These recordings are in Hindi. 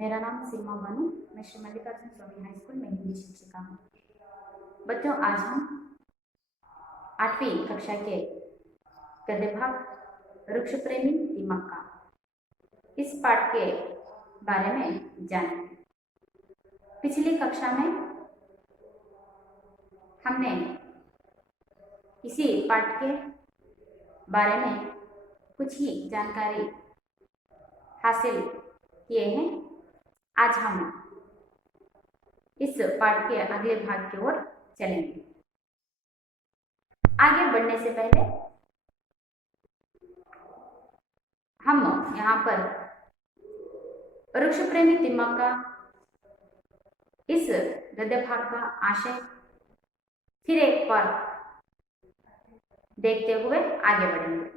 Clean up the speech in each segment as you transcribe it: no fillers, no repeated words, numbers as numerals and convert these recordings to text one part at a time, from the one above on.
मेरा नाम सीमा बानू, मैं श्री मल्लिकार्जुन स्वामी हाई स्कूल में हिंदी शिक्षिका हूँ। बच्चों, आज हम 8वीं कक्षा के गद्य भाग वृक्ष प्रेमी दीमक का इस पाठ के बारे में जानेंगे। पिछली कक्षा में हमने इसी पाठ के बारे में कुछ ही जानकारी हासिल किए हैं। आज हम इस पाठ के अगले भाग की ओर चलेंगे। आगे बढ़ने से पहले हम यहाँ पर वृक्ष प्रेमी दीमक का इस गद्य भाग का आशय फिर एक बार देखते हुए आगे बढ़ेंगे।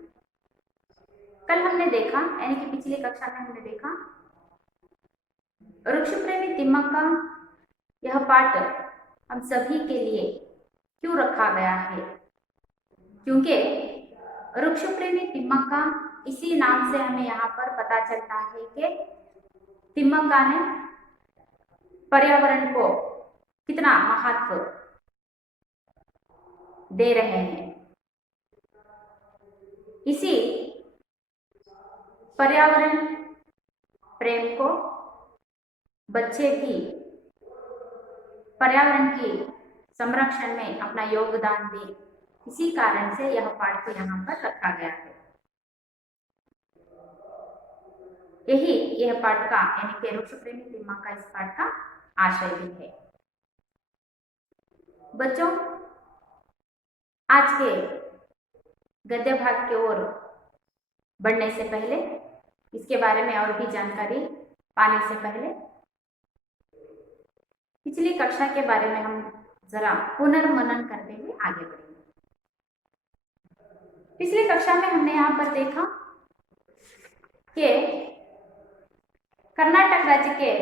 कल हमने देखा, यानी कि पिछली कक्षा में हमने देखा, वृक्ष प्रेमी दीमक का यह पाठ हम सभी के लिए क्यों रखा गया है, क्योंकि वृक्ष प्रेमी दीमक का इसी नाम से हमें यहाँ पर पता चलता है कि दीमक ने पर्यावरण को कितना महत्व दे रहे हैं। इसी पर्यावरण प्रेम को बच्चे भी पर्यावरण की संरक्षण में अपना योगदान दें, इसी कारण से यह पाठ को यहाँ पर रखा गया है। यही यह पाठ का, यानी कि वृक्ष प्रेमी दीमक का इस पाठ का आशय भी है। बच्चों, आज के गद्य भाग की ओर बढ़ने से पहले, इसके बारे में और भी जानकारी पाने से पहले पिछली कक्षा के बारे में हम जरा पुनर्मनन करते हुए आगे बढ़ेंगे। पिछली कक्षा में हमने यहाँ पर देखा कि कर्नाटक राज्य के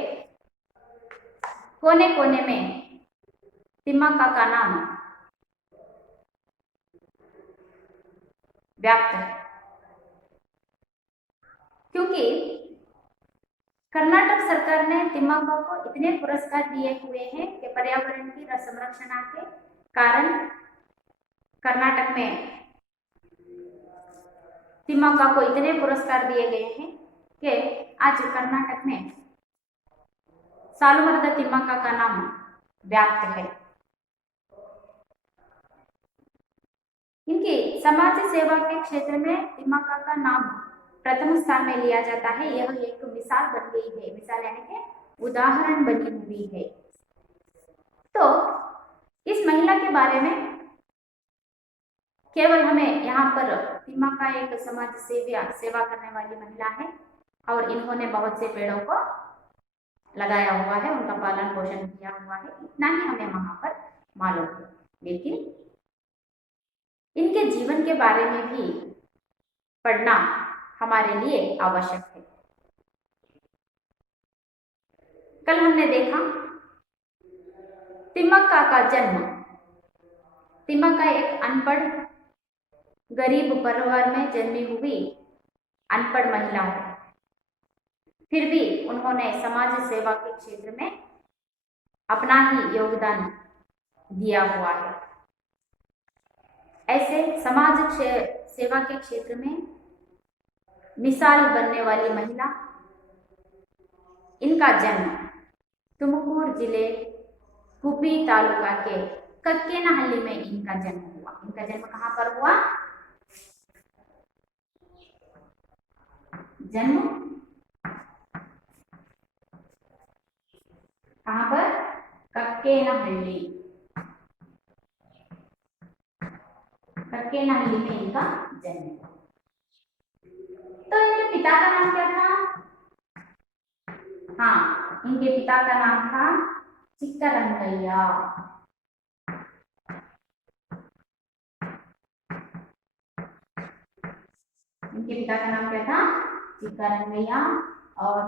कोने कोने में दीमक का नाम व्याप्त है, क्योंकि कर्नाटक सरकार ने दीमक को इतने पुरस्कार दिए हुए हैं कि पर्यावरण की संरक्षण के कारण कर्नाटक में दीमक को इतने पुरस्कार दिए गए हैं कि आज कर्नाटक में सालुमರದ दीमक का नाम व्याप्त है। इनकी समाज सेवा के क्षेत्र में दीमक का नाम प्रथम स्थान में लिया जाता है। यह एक मिसाल बन गई है, मिसाल यानी कि उदाहरण बनी हुई है। तो इस महिला के बारे में केवल हमें यहाँ पर दीमक का एक समाज सेवा करने वाली महिला है और इन्होंने बहुत से पेड़ों को लगाया हुआ है, उनका पालन पोषण किया हुआ है, इतना ही हमें वहां पर मालूम है। लेकिन इनके जीवन के बारे में भी पढ़ना हमारे लिए आवश्यक है। कल हमने देखा दीमक का जन्म, दीमक एक अनपढ़ गरीब परिवार में जन्मी हुई अनपढ़ महिला है। फिर भी उन्होंने समाज सेवा के क्षेत्र में अपना ही योगदान दिया हुआ है। ऐसे समाज सेवा के क्षेत्र में मिसाल बनने वाली महिला, इनका जन्म तुमकूर जिले गुब्बी तालुका के कक्केनहल्ली में इनका जन्म हुआ। इनका जन्म कहाँ पर हुआ? जन्म कहाँ पर? कक्केनहल्ली, कक्केनहल्ली में इनका जन्म हुआ। तो इनके पिता का नाम क्या था? हाँ, इनके पिता का नाम था चिक्करंगैया। इनके पिता का नाम क्या था? चिक्करंगैया। और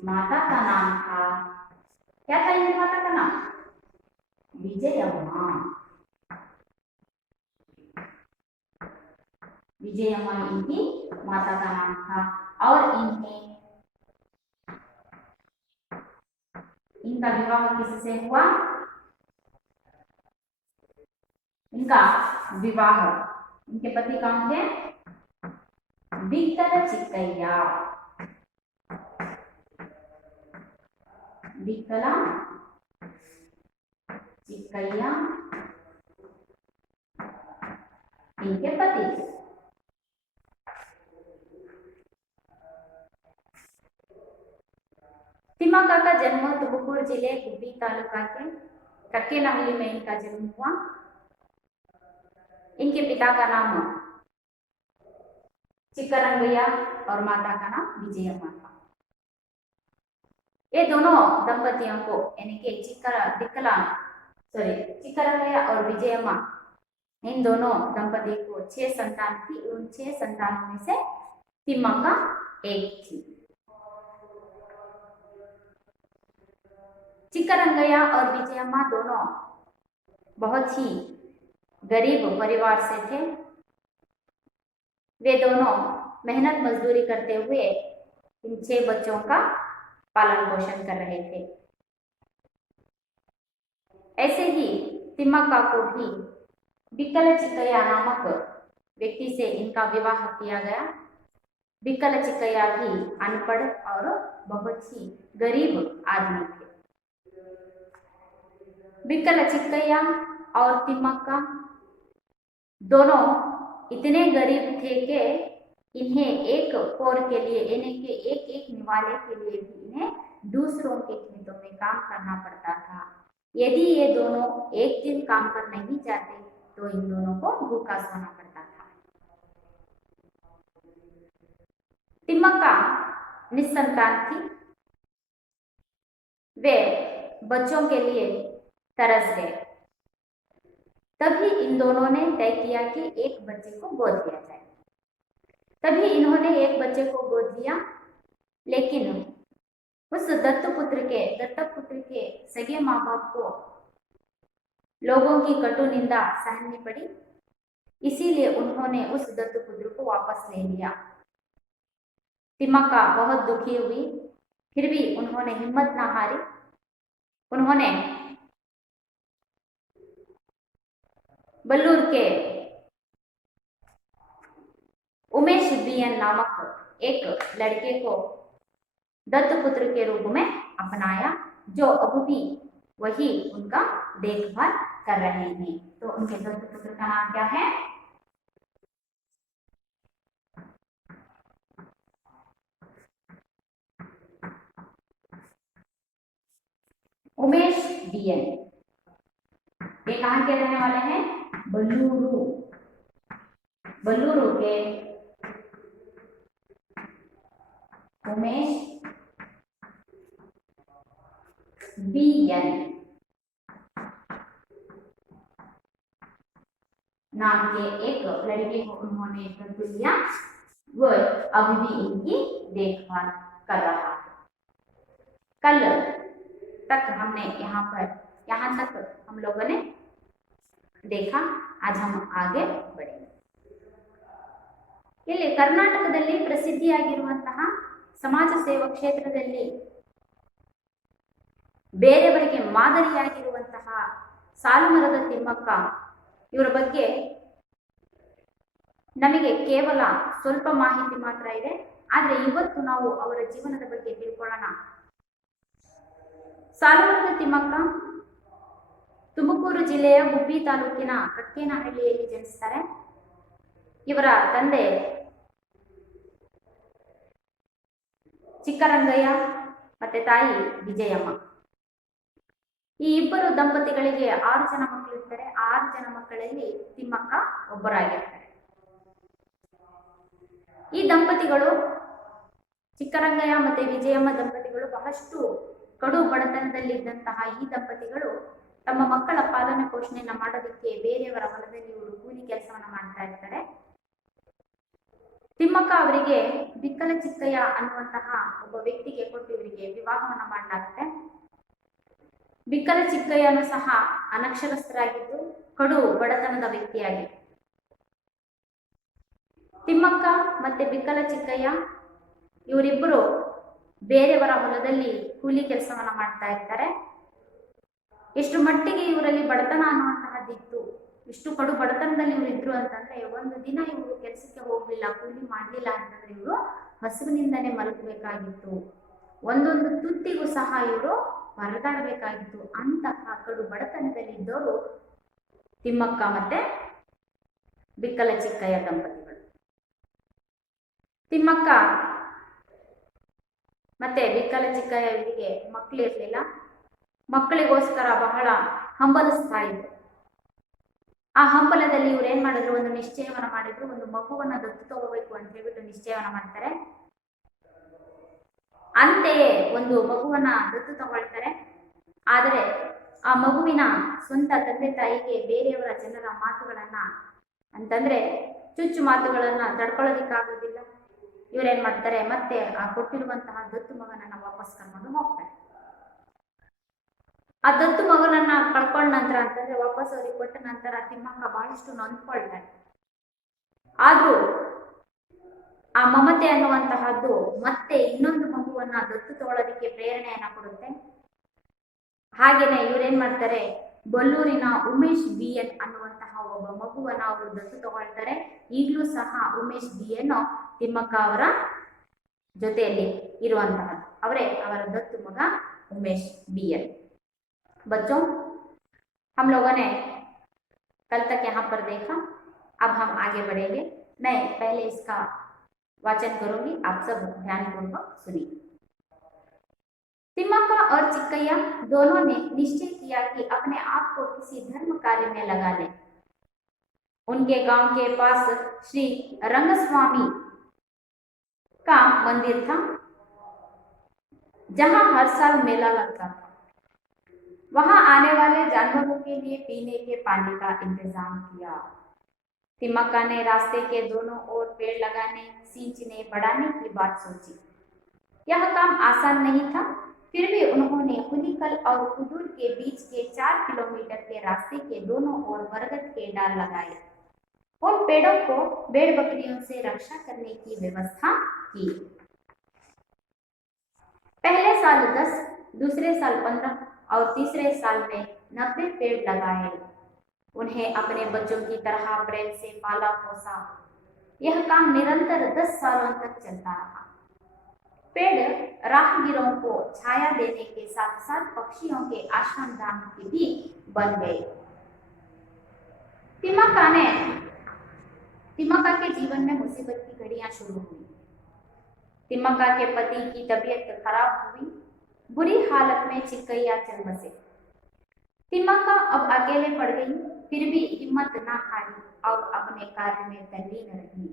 माता का नाम था, क्या था इनकी माता का नाम? विजयम्मा। विजयम्मा इनकी माता का नाम था। और इन्हें इनका विवाह किससे हुआ? इनका विवाह, इनके पति कौन थे? बिक्कल चिक्कैया। बिक्कल चिक्कैया इनके पति। तिम्मक्का का जन्म तुमकुर जिले गुब्बी तालुका के कक्केनहल्ली में इनका जन्म हुआ। इनके पिता का नाम चिक्करंगैया और माता का नाम विजयम्मा था। ये दोनों दंपतियों को यानी कि चिक्करंगैया और विजयम्मा, इन दोनों दंपति को 6 संतान थी। उन 6 संतानों में से तिम्मक्का एक थी। चिक्करंगैया और विजयम्मा दोनों बहुत ही गरीब परिवार से थे। वे दोनों मेहनत मजदूरी करते हुए इन 6 बच्चों का पालन पोषण कर रहे थे। ऐसे ही तिम्मक्का को भी बिक्कल चिक्कैया नामक व्यक्ति से इनका विवाह किया गया। बिक्कल चिक्कैया भी अनपढ़ और बहुत ही गरीब आदमी थे। बिक्कल चिक्कैया और तिम्मक्का दोनों इतने गरीब थे कि इन्हें एक पोर के लिए यानी कि एक निवाले के लिए भी इन्हें दूसरों के खेतों में काम करना पड़ता था। यदि ये दोनों एक दिन काम पर नहीं जाते तो इन दोनों को भूखा सोना पड़ता था। तिम्मक्का निसंतान थी। वे बच्चों के लिए तरस गए। तभी इन दोनों ने तय किया कि एक बच्चे को गोद लिया जाए। तभी इन्होंने एक बच्चे को गोद लिया, लेकिन उस दत्तक पुत्र के सगे माँ बाप को लोगों की कटु निंदा सहनी पड़ी। इसीलिए उन्होंने उस दत्तक पुत्र को वापस ले लिया। तिम्मक्का बहुत दुखी हुई, फिर भी उन्होंने हिम्मत न हारी। उन्होंने बल्लूर के उमेश बियन नामक एक लड़के को दत्तपुत्र के रूप में अपनाया, जो अब भी वही उनका देखभाल कर रहे हैं। तो उनके दत्तपुत्र का नाम क्या है? उमेश बियन। ये कहाँ के रहने वाले हैं? बल्लूरू के उमेश बियन नाम के एक लड़के को उन्होंने दत्तक लिया। वो अभी भी इनकी देखभाल कर रहा है। कल तक हमने यहाँ तक हम लोगों ने देखा। आज हम आगे बढ़ेंगे। ಇಲ್ಲಿ ಕರ್ನಾಟಕದಲ್ಲಿ ಪ್ರಸಿದ್ಧಿಯಾಗಿರುವಂತಹ ಸಮಾಜ ಸೇವಾ ಕ್ಷೇತ್ರದಲ್ಲಿ ಬೇರೆಯವರಿಗೆ ಮಾದರಿಯಾಗಿರುವಂತಹ ಸಾಲುಮರದ ತಿಮ್ಮಕ್ಕ ಇವರ ಬಗ್ಗೆ ನಮಗೆ ಕೇವಲ ಸ್ವಲ್ಪ ಮಾಹಿತಿ ಮಾತ್ರ ಇದೆ. ಆದರೆ ಇವತ್ತು ನಾವು ಅವರ ಜೀವನದ ಬಗ್ಗೆ ತಿಳ್ಕೊಳ್ಳೋಣ. ಸಾಲುಮರದ ತಿಮ್ಮಕ್ಕ ತುಮಕೂರು ಜಿಲ್ಲೆಯ ಗುಬ್ಬಿ ತಾಲೂಕಿನ ಕಕ್ಕೇನಹಳ್ಳಿಯಲ್ಲಿ ಜನಿಸ್ತಾರೆ. ಇವರ ತಂದೆ ಚಿಕ್ಕರಂಗಯ್ಯ ಮತ್ತೆ ತಾಯಿ ವಿಜಯಮ್ಮ. ಈ ಇಬ್ಬರು ದಂಪತಿಗಳಿಗೆ 6 ಜನ ಮಕ್ಕಳಿರ್ತಾರೆ. 6 ಜನ ಮಕ್ಕಳಲ್ಲಿ ತಿಮ್ಮಕ್ಕ ಒಬ್ಬರಾಗಿರ್ತಾರೆ. ಈ ದಂಪತಿಗಳು ಚಿಕ್ಕರಂಗಯ್ಯ ಮತ್ತೆ ವಿಜಯಮ್ಮ ದಂಪತಿಗಳು ಬಹಳಷ್ಟು ಕಡು ಬಡತನದಲ್ಲಿದ್ದಂತಹ ಈ ದಂಪತಿಗಳು ತಮ್ಮ ಮಕ್ಕಳ ಪಾಲನೆ ಪೋಷಣೆಯನ್ನ ಮಾಡೋದಕ್ಕೆ ಬೇರೆಯವರ ಹೊಲದಲ್ಲಿ ಇವರು ಕೂಲಿ ಕೆಲಸವನ್ನ ಮಾಡ್ತಾ ಇರ್ತಾರೆ. ತಿಮ್ಮಕ್ಕ ಅವರಿಗೆ ಬಿಕ್ಕಲ ಚಿಕ್ಕಯ್ಯ ಅನ್ನುವಂತಹ ಒಬ್ಬ ವ್ಯಕ್ತಿಗೆ ಕೊಟ್ಟು ಇವರಿಗೆ ವಿವಾಹವನ್ನ ಮಾಡಲಾಗುತ್ತೆ. ಬಿಕ್ಕಲ ಚಿಕ್ಕಯ್ಯನು ಸಹ ಅನಕ್ಷರಸ್ಥರಾಗಿದ್ದು ಕಡು ಬಡತನದ ವ್ಯಕ್ತಿಯಾಗಿತ್ತು. ತಿಮ್ಮಕ್ಕ ಮತ್ತೆ ಬಿಕ್ಕಲ ಚಿಕ್ಕಯ್ಯ ಇವರಿಬ್ಬರು ಬೇರೆಯವರ ಹೊಲದಲ್ಲಿ ಕೂಲಿ ಕೆಲಸವನ್ನ ಮಾಡ್ತಾ ಇರ್ತಾರೆ. ಎಷ್ಟು ಮಟ್ಟಿಗೆ ಇವರಲ್ಲಿ ಬಡತನ ಅನ್ನುವಂತಹದ್ದಿತ್ತು, ಇಷ್ಟು ಕಡು ಬಡತನದಲ್ಲಿ ಇವರು ಇದ್ರು ಅಂತಂದ್ರೆ, ಒಂದು ದಿನ ಇವರು ಕೆಲಸಕ್ಕೆ ಹೋಗ್ಲಿಲ್ಲ, ಕೂಲಿ ಮಾಡ್ಲಿಲ್ಲ ಅಂತಂದ್ರೆ ಇವರು ಹಸುವಿನಿಂದನೇ ಮಲಗಬೇಕಾಗಿತ್ತು. ಒಂದೊಂದು ತುತ್ತಿಗೂ ಸಹ ಇವರು ಪರದಾಡಬೇಕಾಗಿತ್ತು. ಅಂತಹ ಕಡು ಬಡತನದಲ್ಲಿ ಇದ್ದವರು ತಿಮ್ಮಕ್ಕ ಮತ್ತೆ ಬಿಕ್ಕಲ ಚಿಕ್ಕಯ್ಯ ದಂಪತಿಗಳು. ತಿಮ್ಮಕ್ಕ ಮತ್ತೆ ಬಿಕ್ಕಲ ಚಿಕ್ಕಯ್ಯ ಇವರಿಗೆ ಮಕ್ಕಳಿರ್ಲಿಲ್ಲ. ಮಕ್ಕಳಿಗೋಸ್ಕರ ಬಹಳ ಹಂಬಲಿಸ್ತಾ ಇದ್ರು. ಆ ಹಂಬಲದಲ್ಲಿ ಇವ್ರು ಏನ್ ಮಾಡಿದ್ರು, ಒಂದು ನಿಶ್ಚಯವನ್ನ ಮಾಡಿದ್ರು. ಒಂದು ಮಗುವನ್ನ ದತ್ತು ತಗೋಬೇಕು ಅಂತ ಹೇಳ್ಬಿಟ್ಟು ನಿಶ್ಚಯವನ್ನ ಮಾಡ್ತಾರೆ. ಅಂತೆಯೇ ಒಂದು ಮಗುವನ್ನ ದತ್ತು ತಗೊಳ್ತಾರೆ. ಆದರೆ ಆ ಮಗುವಿನ ಸ್ವಂತ ತಂದೆ ತಾಯಿಗೆ ಬೇರೆಯವರ ಜನರ ಮಾತುಗಳನ್ನ ಅಂತಂದ್ರೆ ಚುಚ್ಚು ಮಾತುಗಳನ್ನ ತಡ್ಕೊಳ್ಳೋದಿಕ್ಕಾಗೋದಿಲ್ಲ. ಇವರೇನ್ ಮಾಡ್ತಾರೆ, ಮತ್ತೆ ಆ ಕೊಟ್ಟಿರುವಂತಹ ದತ್ತು ಮಗನನ್ನ ವಾಪಸ್ ಕರ್ಕೊಂಡು ಹೋಗ್ತಾರೆ. ಆ ದತ್ತು ಮಗನನ್ನ ಕಳ್ಕೊಂಡ ನಂತರ ಅಂತಂದ್ರೆ ವಾಪಸ್ ಅವ್ರಿಗೆ ಕೊಟ್ಟ ನಂತರ ತಿಮ್ಮಕ್ಕ ಬಹಳಷ್ಟು ನೊಂದ್ಕೊಳ್ತಾರೆ. ಆದ್ರೂ ಆ ಮಮತೆ ಅನ್ನುವಂತಹದ್ದು ಮತ್ತೆ ಇನ್ನೊಂದು ಮಗುವನ್ನ ದತ್ತು ತಗೊಳ್ಳೋದಿಕ್ಕೆ ಪ್ರೇರಣೆಯನ್ನ ಕೊಡುತ್ತೆ. ಹಾಗೇನೆ ಇವ್ರೇನ್ ಮಾಡ್ತಾರೆ, ಬಲ್ಲೂರಿನ ಉಮೇಶ್ BN ಅನ್ನುವಂತಹ ಒಬ್ಬ ಮಗುವನ್ನ ಅವರು ದತ್ತು ತಗೊಳ್ತಾರೆ. ಈಗಲೂ ಸಹ ಉಮೇಶ್ BN ತಿಮ್ಮಕ್ಕ ಅವರ ಜೊತೆಯಲ್ಲಿ ಇರುವಂತಹದ್ದು. ಅವರೇ ಅವರ ದತ್ತು ಮಗ उमेश BN। बच्चों, हम लोगों ने कल तक यहाँ पर देखा, अब हम आगे बढ़ेंगे। मैं पहले इसका वाचन करूंगी, आप सब ध्यानपूर्वक सुनिए। तिम्मक्का और चिक्कैया दोनों ने निश्चय किया कि अपने आप को किसी धर्म कार्य में लगा लें। उनके गांव के पास श्री रंगस्वामी का मंदिर था, जहां हर साल मेला लगता था। वहां आने वाले जानवरों के लिए पीने के पानी का इंतजाम किया। तिम्मक्का ने रास्ते के दोनों ओर पेड़ लगाने, सींचने, बढ़ाने की बात सोची। यह काम आसान नहीं था, फिर भी उन्होंने हुलीकल और कुदूर के बीच के 4 किलोमीटर के रास्ते के दोनों ओर बरगद के डाल लगाए। उन पेड़ों को भेड़ बकरियों से रक्षा करने की व्यवस्था की। पहले साल 10, दूसरे साल 15 और तीसरे साल में 90 पेड़ लगाए। उन्हें अपने बच्चों की तरह प्रेम से पाला पोसा। यह काम निरंतर 10 सालों तक चलता रहा। पेड़ राहगीरों को छाया देने के साथ साथ पक्षियों के आश्रम धाम की भी बन गए। तिम्मक्का के जीवन में मुसीबत की घड़ियां शुरू हुई। तिम्मक्का के पति की तबीयत खराब हुई। बुरी हालत में चिक्कैया चल बसे। तिम्मक्का अब अकेले पड़ गई, फिर भी हिम्मत न हारी और अपने कार्य में तल्लीन रही।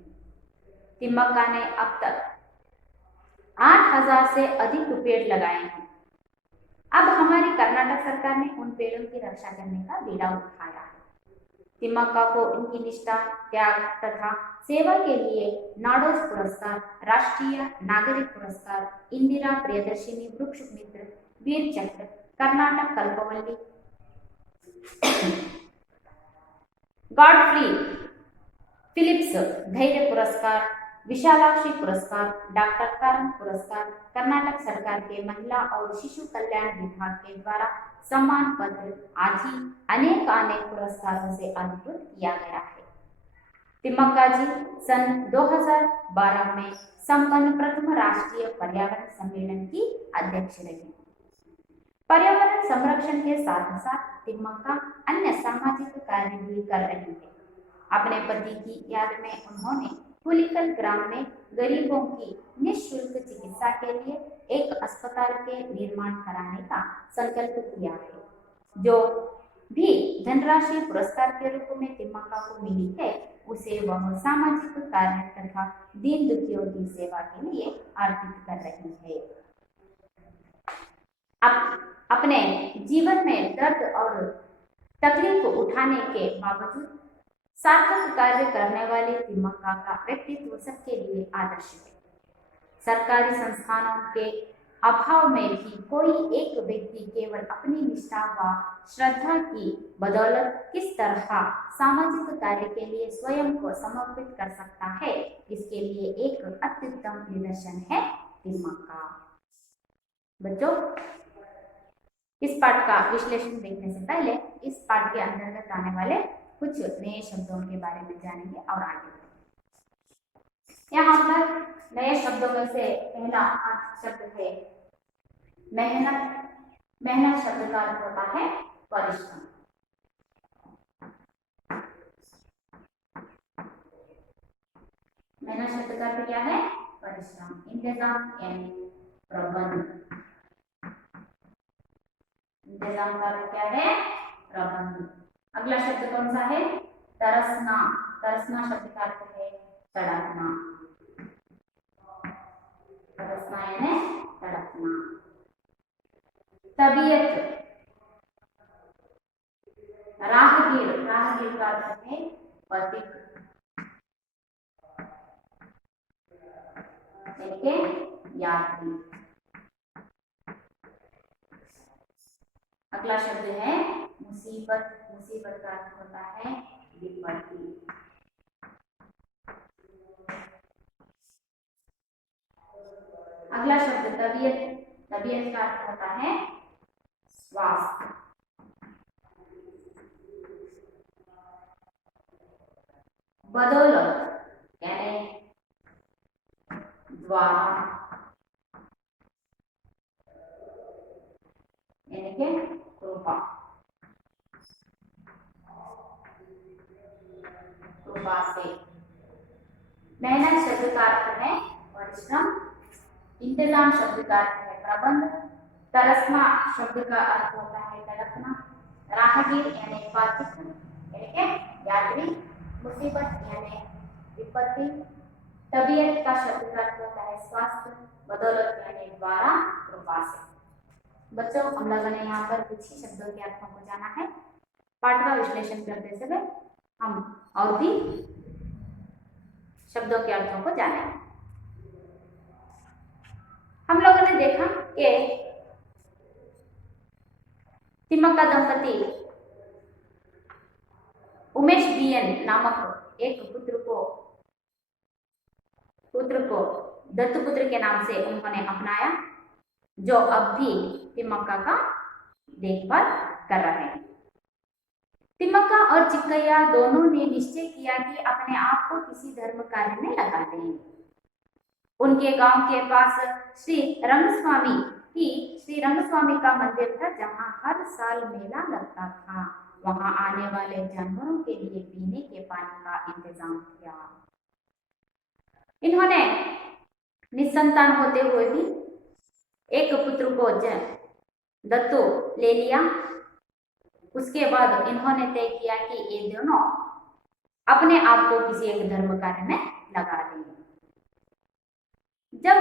तिम्मक्का ने अब तक 8000 से अधिक पेड़ लगाए हैं। अब हमारी कर्नाटक सरकार ने उन पेड़ों की रक्षा करने का बीड़ा उठाया है। तिम्मक्का को उनकी निष्ठा, त्याग तथा सेवा के लिए नाडोज पुरस्कार, राष्ट्रीय नागरिक पुरस्कार, इंदिरा प्रियदर्शिनी वृक्ष मित्र, वीर चक्र, कर्नाटक कल्पवल्ली, गॉडफ्री फिलिप्स धैर्य पुरस्कार, विशालाक्षी पुरस्कार, डॉक्टर कारन पुरस्कार, कर्नाटक सरकार के महिला और शिशु कल्याण विभाग के द्वारा सम्मान पत्र आदि अनेक पुरस्कारों से अलंकृत किया गया है। तिम्मक्का जी सन 2012 में संपन्न प्रथम राष्ट्रीय पर्यावरण सम्मेलन की अध्यक्ष रही। पर्यावरण संरक्षण के साथ साथ तिम्मक्का अन्य सामाजिक कार्य भी कर रही है। अपने पति की याद में उन्होंने हुलीकल ग्राम में गरीबों की निःशुल्क चिकित्सा के लिए एक अस्पताल के निर्माण कराने का संकल्प किया है। जो भी धनराशि पुरस्कार के रूप में तिम्मक्का को मिली है, उसे वह सामाजिक कार्य तथा दीन दुखियों की सेवा के लिए अर्पित कर रही है। अपने जीवन में दर्द और तकलीफ उठाने के बावजूद सार्थक कार्य करने वाली तिम्मक्का का व्यक्तित्व सबके लिए आदर्श है। सरकारी संस्थानों के अभाव में भी कोई एक व्यक्ति केवल अपनी निष्ठा व श्रद्धा की बदौलत किस तरह सामाजिक कार्य के लिए स्वयं को समर्पित कर सकता है, इसके लिए एक अत्युत्तम निदर्शन है तिम्मक्का। बच्चों, इस पाठ का विश्लेषण देखने से पहले इस पाठ के अंतर्गत आने वाले कुछ नए शब्दों के बारे में जानेंगे और आगे बढ़ेंगे। यहाँ पर नए शब्दों में से पहला शब्द है मेहनत। मेहनत शब्द का अर्थ होता है परिश्रम। मेहनत शब्द का अर्थ क्या है? परिश्रम। इंतजाम यानी प्रबंध। इंतजाम का अर्थ क्या है? प्रबंध। अगला शब्द कौन सा है? तरसना। तरसना शब्द का अर्थ है तड़पना। तरसना यानी तड़पना। तबीयत। राहगीर। राहगीर का अर्थ है पथिक। यात्री। अगला शब्द है मुसीबत। मुसीबत का अर्थ होता है विपत्ति। अगला शब्द तबीयत। तबीयत का अर्थ होता है स्वास्थ्य। बदौलत यानी द्वारा यानी के कृपा। कृपा से। मेहनत शब्द का अर्थ है परिश्रम। इंतजाम शब्द का अर्थ है प्रबंध। तरसना शब्द का अर्थ होता है तड़पना। राहगीर यानी पथिक यानी के यात्री। मुसीबत यानी विपत्ति। तबीयत का शब्द का अर्थ होता है स्वास्थ्य। बदौलत यानी द्वारा, कृपा से। बच्चों, हम लोगों ने यहाँ पर कुछ ही शब्दों के अर्थों को जाना है। पाठ का विश्लेषण करते समय हम और भी शब्दों के अर्थों को जानेंगे। हम लोगों ने देखा कि तिमक्का दंपति उमेश बीएन नामक एक पुत्र को दत्तपुत्र के नाम से उन्होंने अपनाया, जो अब भी तिमक्का का देखभाल कर रहे हैं। तिमक्का और चिक्कैया दोनों ने निश्चय किया कि अपने आप को किसी धर्म कार्य में लगा देंगे। उनके गांव के पास श्री रंगस्वामी का मंदिर था, जहां हर साल मेला लगता था। वहां आने वाले जानवरों के लिए पीने के पानी का इंतजाम किया। इन्होंने निसंतान होते हुए भी एक पुत्र को दत्तू ले लिया। उसके बाद इन्होंने तय किया कि ये दोनों अपने आप को किसी एक धर्म कार्य में लगा देंगे। जब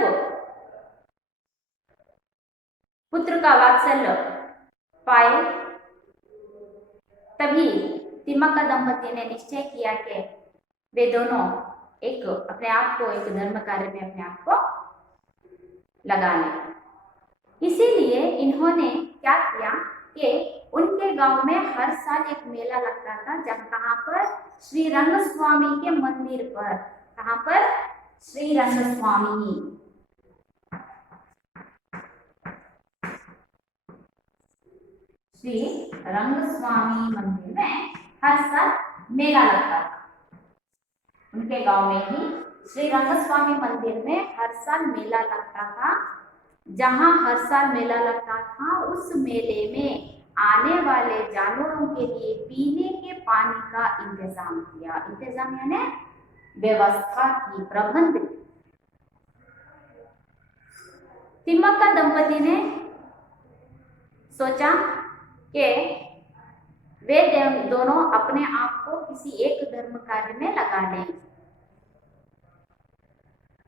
पुत्र का वात्सल्य पाए, तभी तिमक्का दंपति ने निश्चय किया कि वे दोनों अपने आप को एक धर्म कार्य में अपने आप को लगा लें। इसीलिए इन्होंने क्या किया कि उनके गांव में हर साल एक मेला लगता था, कहाँ पर? श्री रंगस्वामी के मंदिर पर। कहाँ पर? श्री रंगस्वामी। श्री रंगस्वामी मंदिर में हर साल मेला लगता था। उनके गांव में ही श्री रंगस्वामी मंदिर में हर साल मेला लगता था। जहां हर साल मेला लगता था, उस मेले में आने वाले जानवरों के लिए पीने के पानी का इंतजाम किया। इंतजाम यानी व्यवस्था की, प्रबंध। तिमक्का दंपति ने सोचा कि वे दोनों अपने आप को किसी एक धर्म कार्य में लगा लें।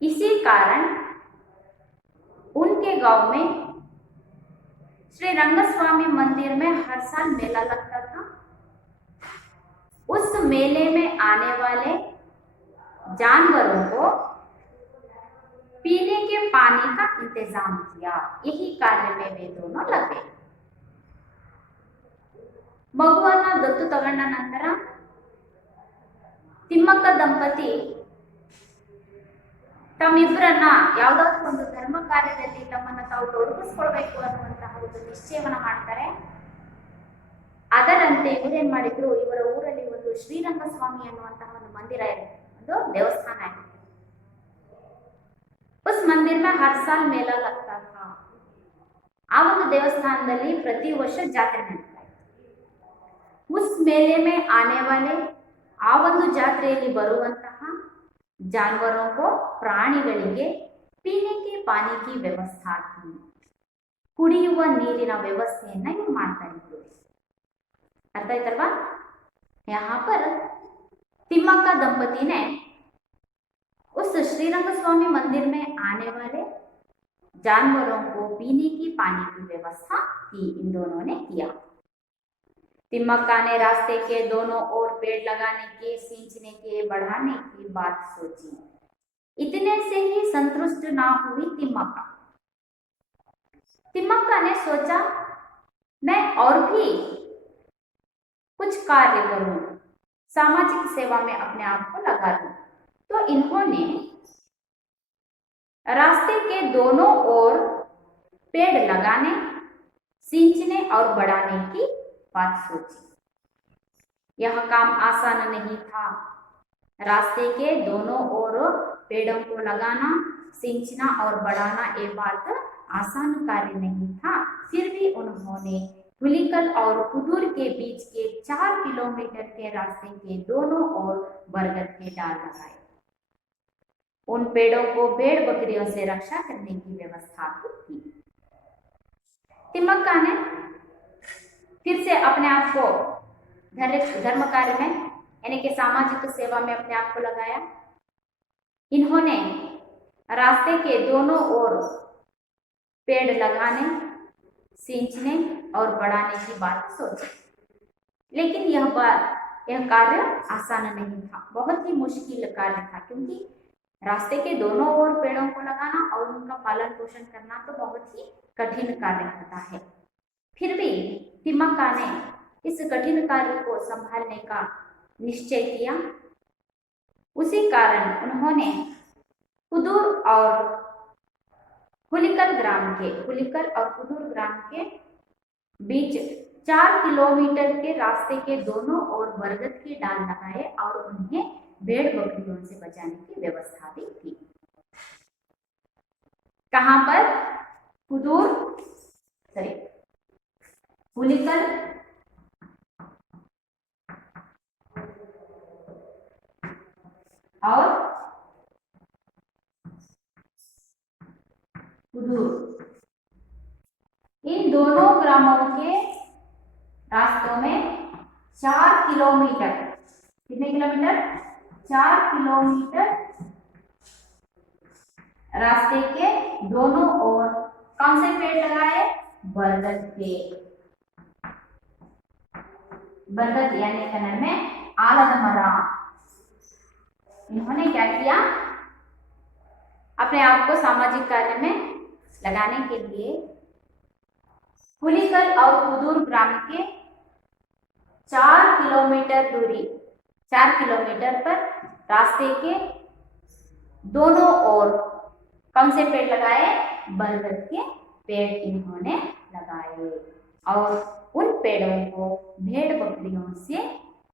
इसी कारण उनके गांव में श्री रंगस्वामी मंदिर में हर साल मेला लगता था। उस मेले में आने वाले जानवरों को पीने के पानी का इंतजाम किया। यही कार्य में वे दोनों लगे। ಮಗುವನ್ನ ದತ್ತು ತಗೊಂಡ ನಂತರ ತಿಮ್ಮಕ್ಕ ದಂಪತಿ ತಮ್ಮಿಬ್ಬರನ್ನ ಯಾವುದಾದ್ರೂ ಒಂದು ಧರ್ಮ ಕಾರ್ಯದಲ್ಲಿ ತಮ್ಮನ್ನ ತಾವು ತೊಡಗಿಸ್ಕೊಳ್ಬೇಕು ಅನ್ನುವಂತಹ ಒಂದು ನಿಶ್ಚಯವನ್ನ ಮಾಡ್ತಾರೆ. ಅದರಂತೆ ಇವರೇನ್ ಮಾಡಿದ್ರು, ಇವರ ಊರಲ್ಲಿ ಒಂದು ಶ್ರೀರಂಗಸ್ವಾಮಿ ಅನ್ನುವಂತಹ ಒಂದು ಮಂದಿರ ಇದೆ, ಒಂದು ದೇವಸ್ಥಾನ ಇದೆ. उस मंदिर में हर साल मेला लगता था. ಆ ಒಂದು ದೇವಸ್ಥಾನದಲ್ಲಿ ಪ್ರತಿ ವರ್ಷ ಜಾತ್ರೆ ನಡೀತಾ ಇತ್ತು. ಉಸ್ ಮೇಲೆ ಮೇ ಆನೆ ವಾಲೆ, ಆ ಒಂದು ಜಾತ್ರೆಯಲ್ಲಿ ಬರುವಂತಹ ಜಾನುವಾರು ಕೋ, ಪ್ರಾಣಿಗಳಿಗೆ ಪೀನೆ ಕೆ ಪಾನಿ ಕಿ ವ್ಯವಸ್ಥಾ ಥಿ, ಕುಡಿಯುವ ನೀರಿನ ವ್ಯವಸ್ಥೆಯನ್ನ ಇವ್ರು ಮಾಡ್ತಾ ಇದ್ರು. ಅರ್ಥ ಆಯ್ತಲ್ವಾ? यहाँ पर तिम्मक्का दंपति ने उस श्रीरंग स्वामी मंदिर में आने वाले जानवरों को पीने की पानी की व्यवस्था की. इन दोनों ने किया. तिम्मक्का ने रास्ते के दोनों ओर पेड़ लगाने के, सींचने के, बढ़ाने की बात सोची. इतने से ही संतुष्ट ना हुई तिम्मक्का. तिम्मक्का ने सोचा मैं और भी कुछ कार्य करूं, सामाजिक सेवा में अपने आप को लगा दूं. तो इन्होंने रास्ते के दोनों ओर पेड़ लगाने, सींचने और बढ़ाने की बात सोची. यह काम आसान नहीं था. रास्ते के दोनों ओर पेड़ों को लगाना, सींचना और बढ़ाना ये बात आसान कार्य नहीं था. फिर भी उन्होंने हुलिकल और कुदूर के बीच के 4 किलोमीटर के रास्ते के दोनों ओर बरगद के डाल लगाए. उन पेड़ों को भेड़ बकरियों से रक्षा करने की व्यवस्था की. तिम्मक्का ने फिर से अपने आप को धर्म कार्य में यानी कि सामाजिक सेवा में अपने आप को लगाया. इन्होंने रास्ते के दोनों ओर पेड़ लगाने, सींचने और बढ़ाने की बात सोची. लेकिन यह कार्य आसान नहीं था, बहुत ही मुश्किल कार्य था, क्योंकि रास्ते के दोनों ओर पेड़ों को लगाना और उनका पालन पोषण करना तो बहुत ही कठिन कार्य होता है. फिर भी तिम्मक्का ने इस कठिन कार्य को संभालने का निश्चय किया. उसी कारण उन्होंने कुदूर और हुलिकल और कुदूर ग्राम के बीच 4 किलोमीटर के रास्ते के दोनों ओर बरगद के डाल लगाए और उन्हें भेड़ बकरियों से बचाने की व्यवस्था भी की. कहां पर? हुलिकल और कुदूर, इन दोनों ग्रामों के रास्तों में 4 किलोमीटर, कितने किलोमीटर? 4 किलोमीटर रास्ते के दोनों ओर कौन से पेड़ लगाए? बरगद यानी कन्नड़ में आलद मरा. इन्होंने क्या किया? अपने आप को सामाजिक कार्य में लगाने के लिए हुलिकल और कुदूर ग्राम के 4 किलोमीटर दूरी, 4 किलोमीटर पर रास्ते के दोनों ओर कौन से पेड़ लगाए? बरगद के पेड़ इन्होंने लगाए और उन पेड़ों को भेड़ बकरियों से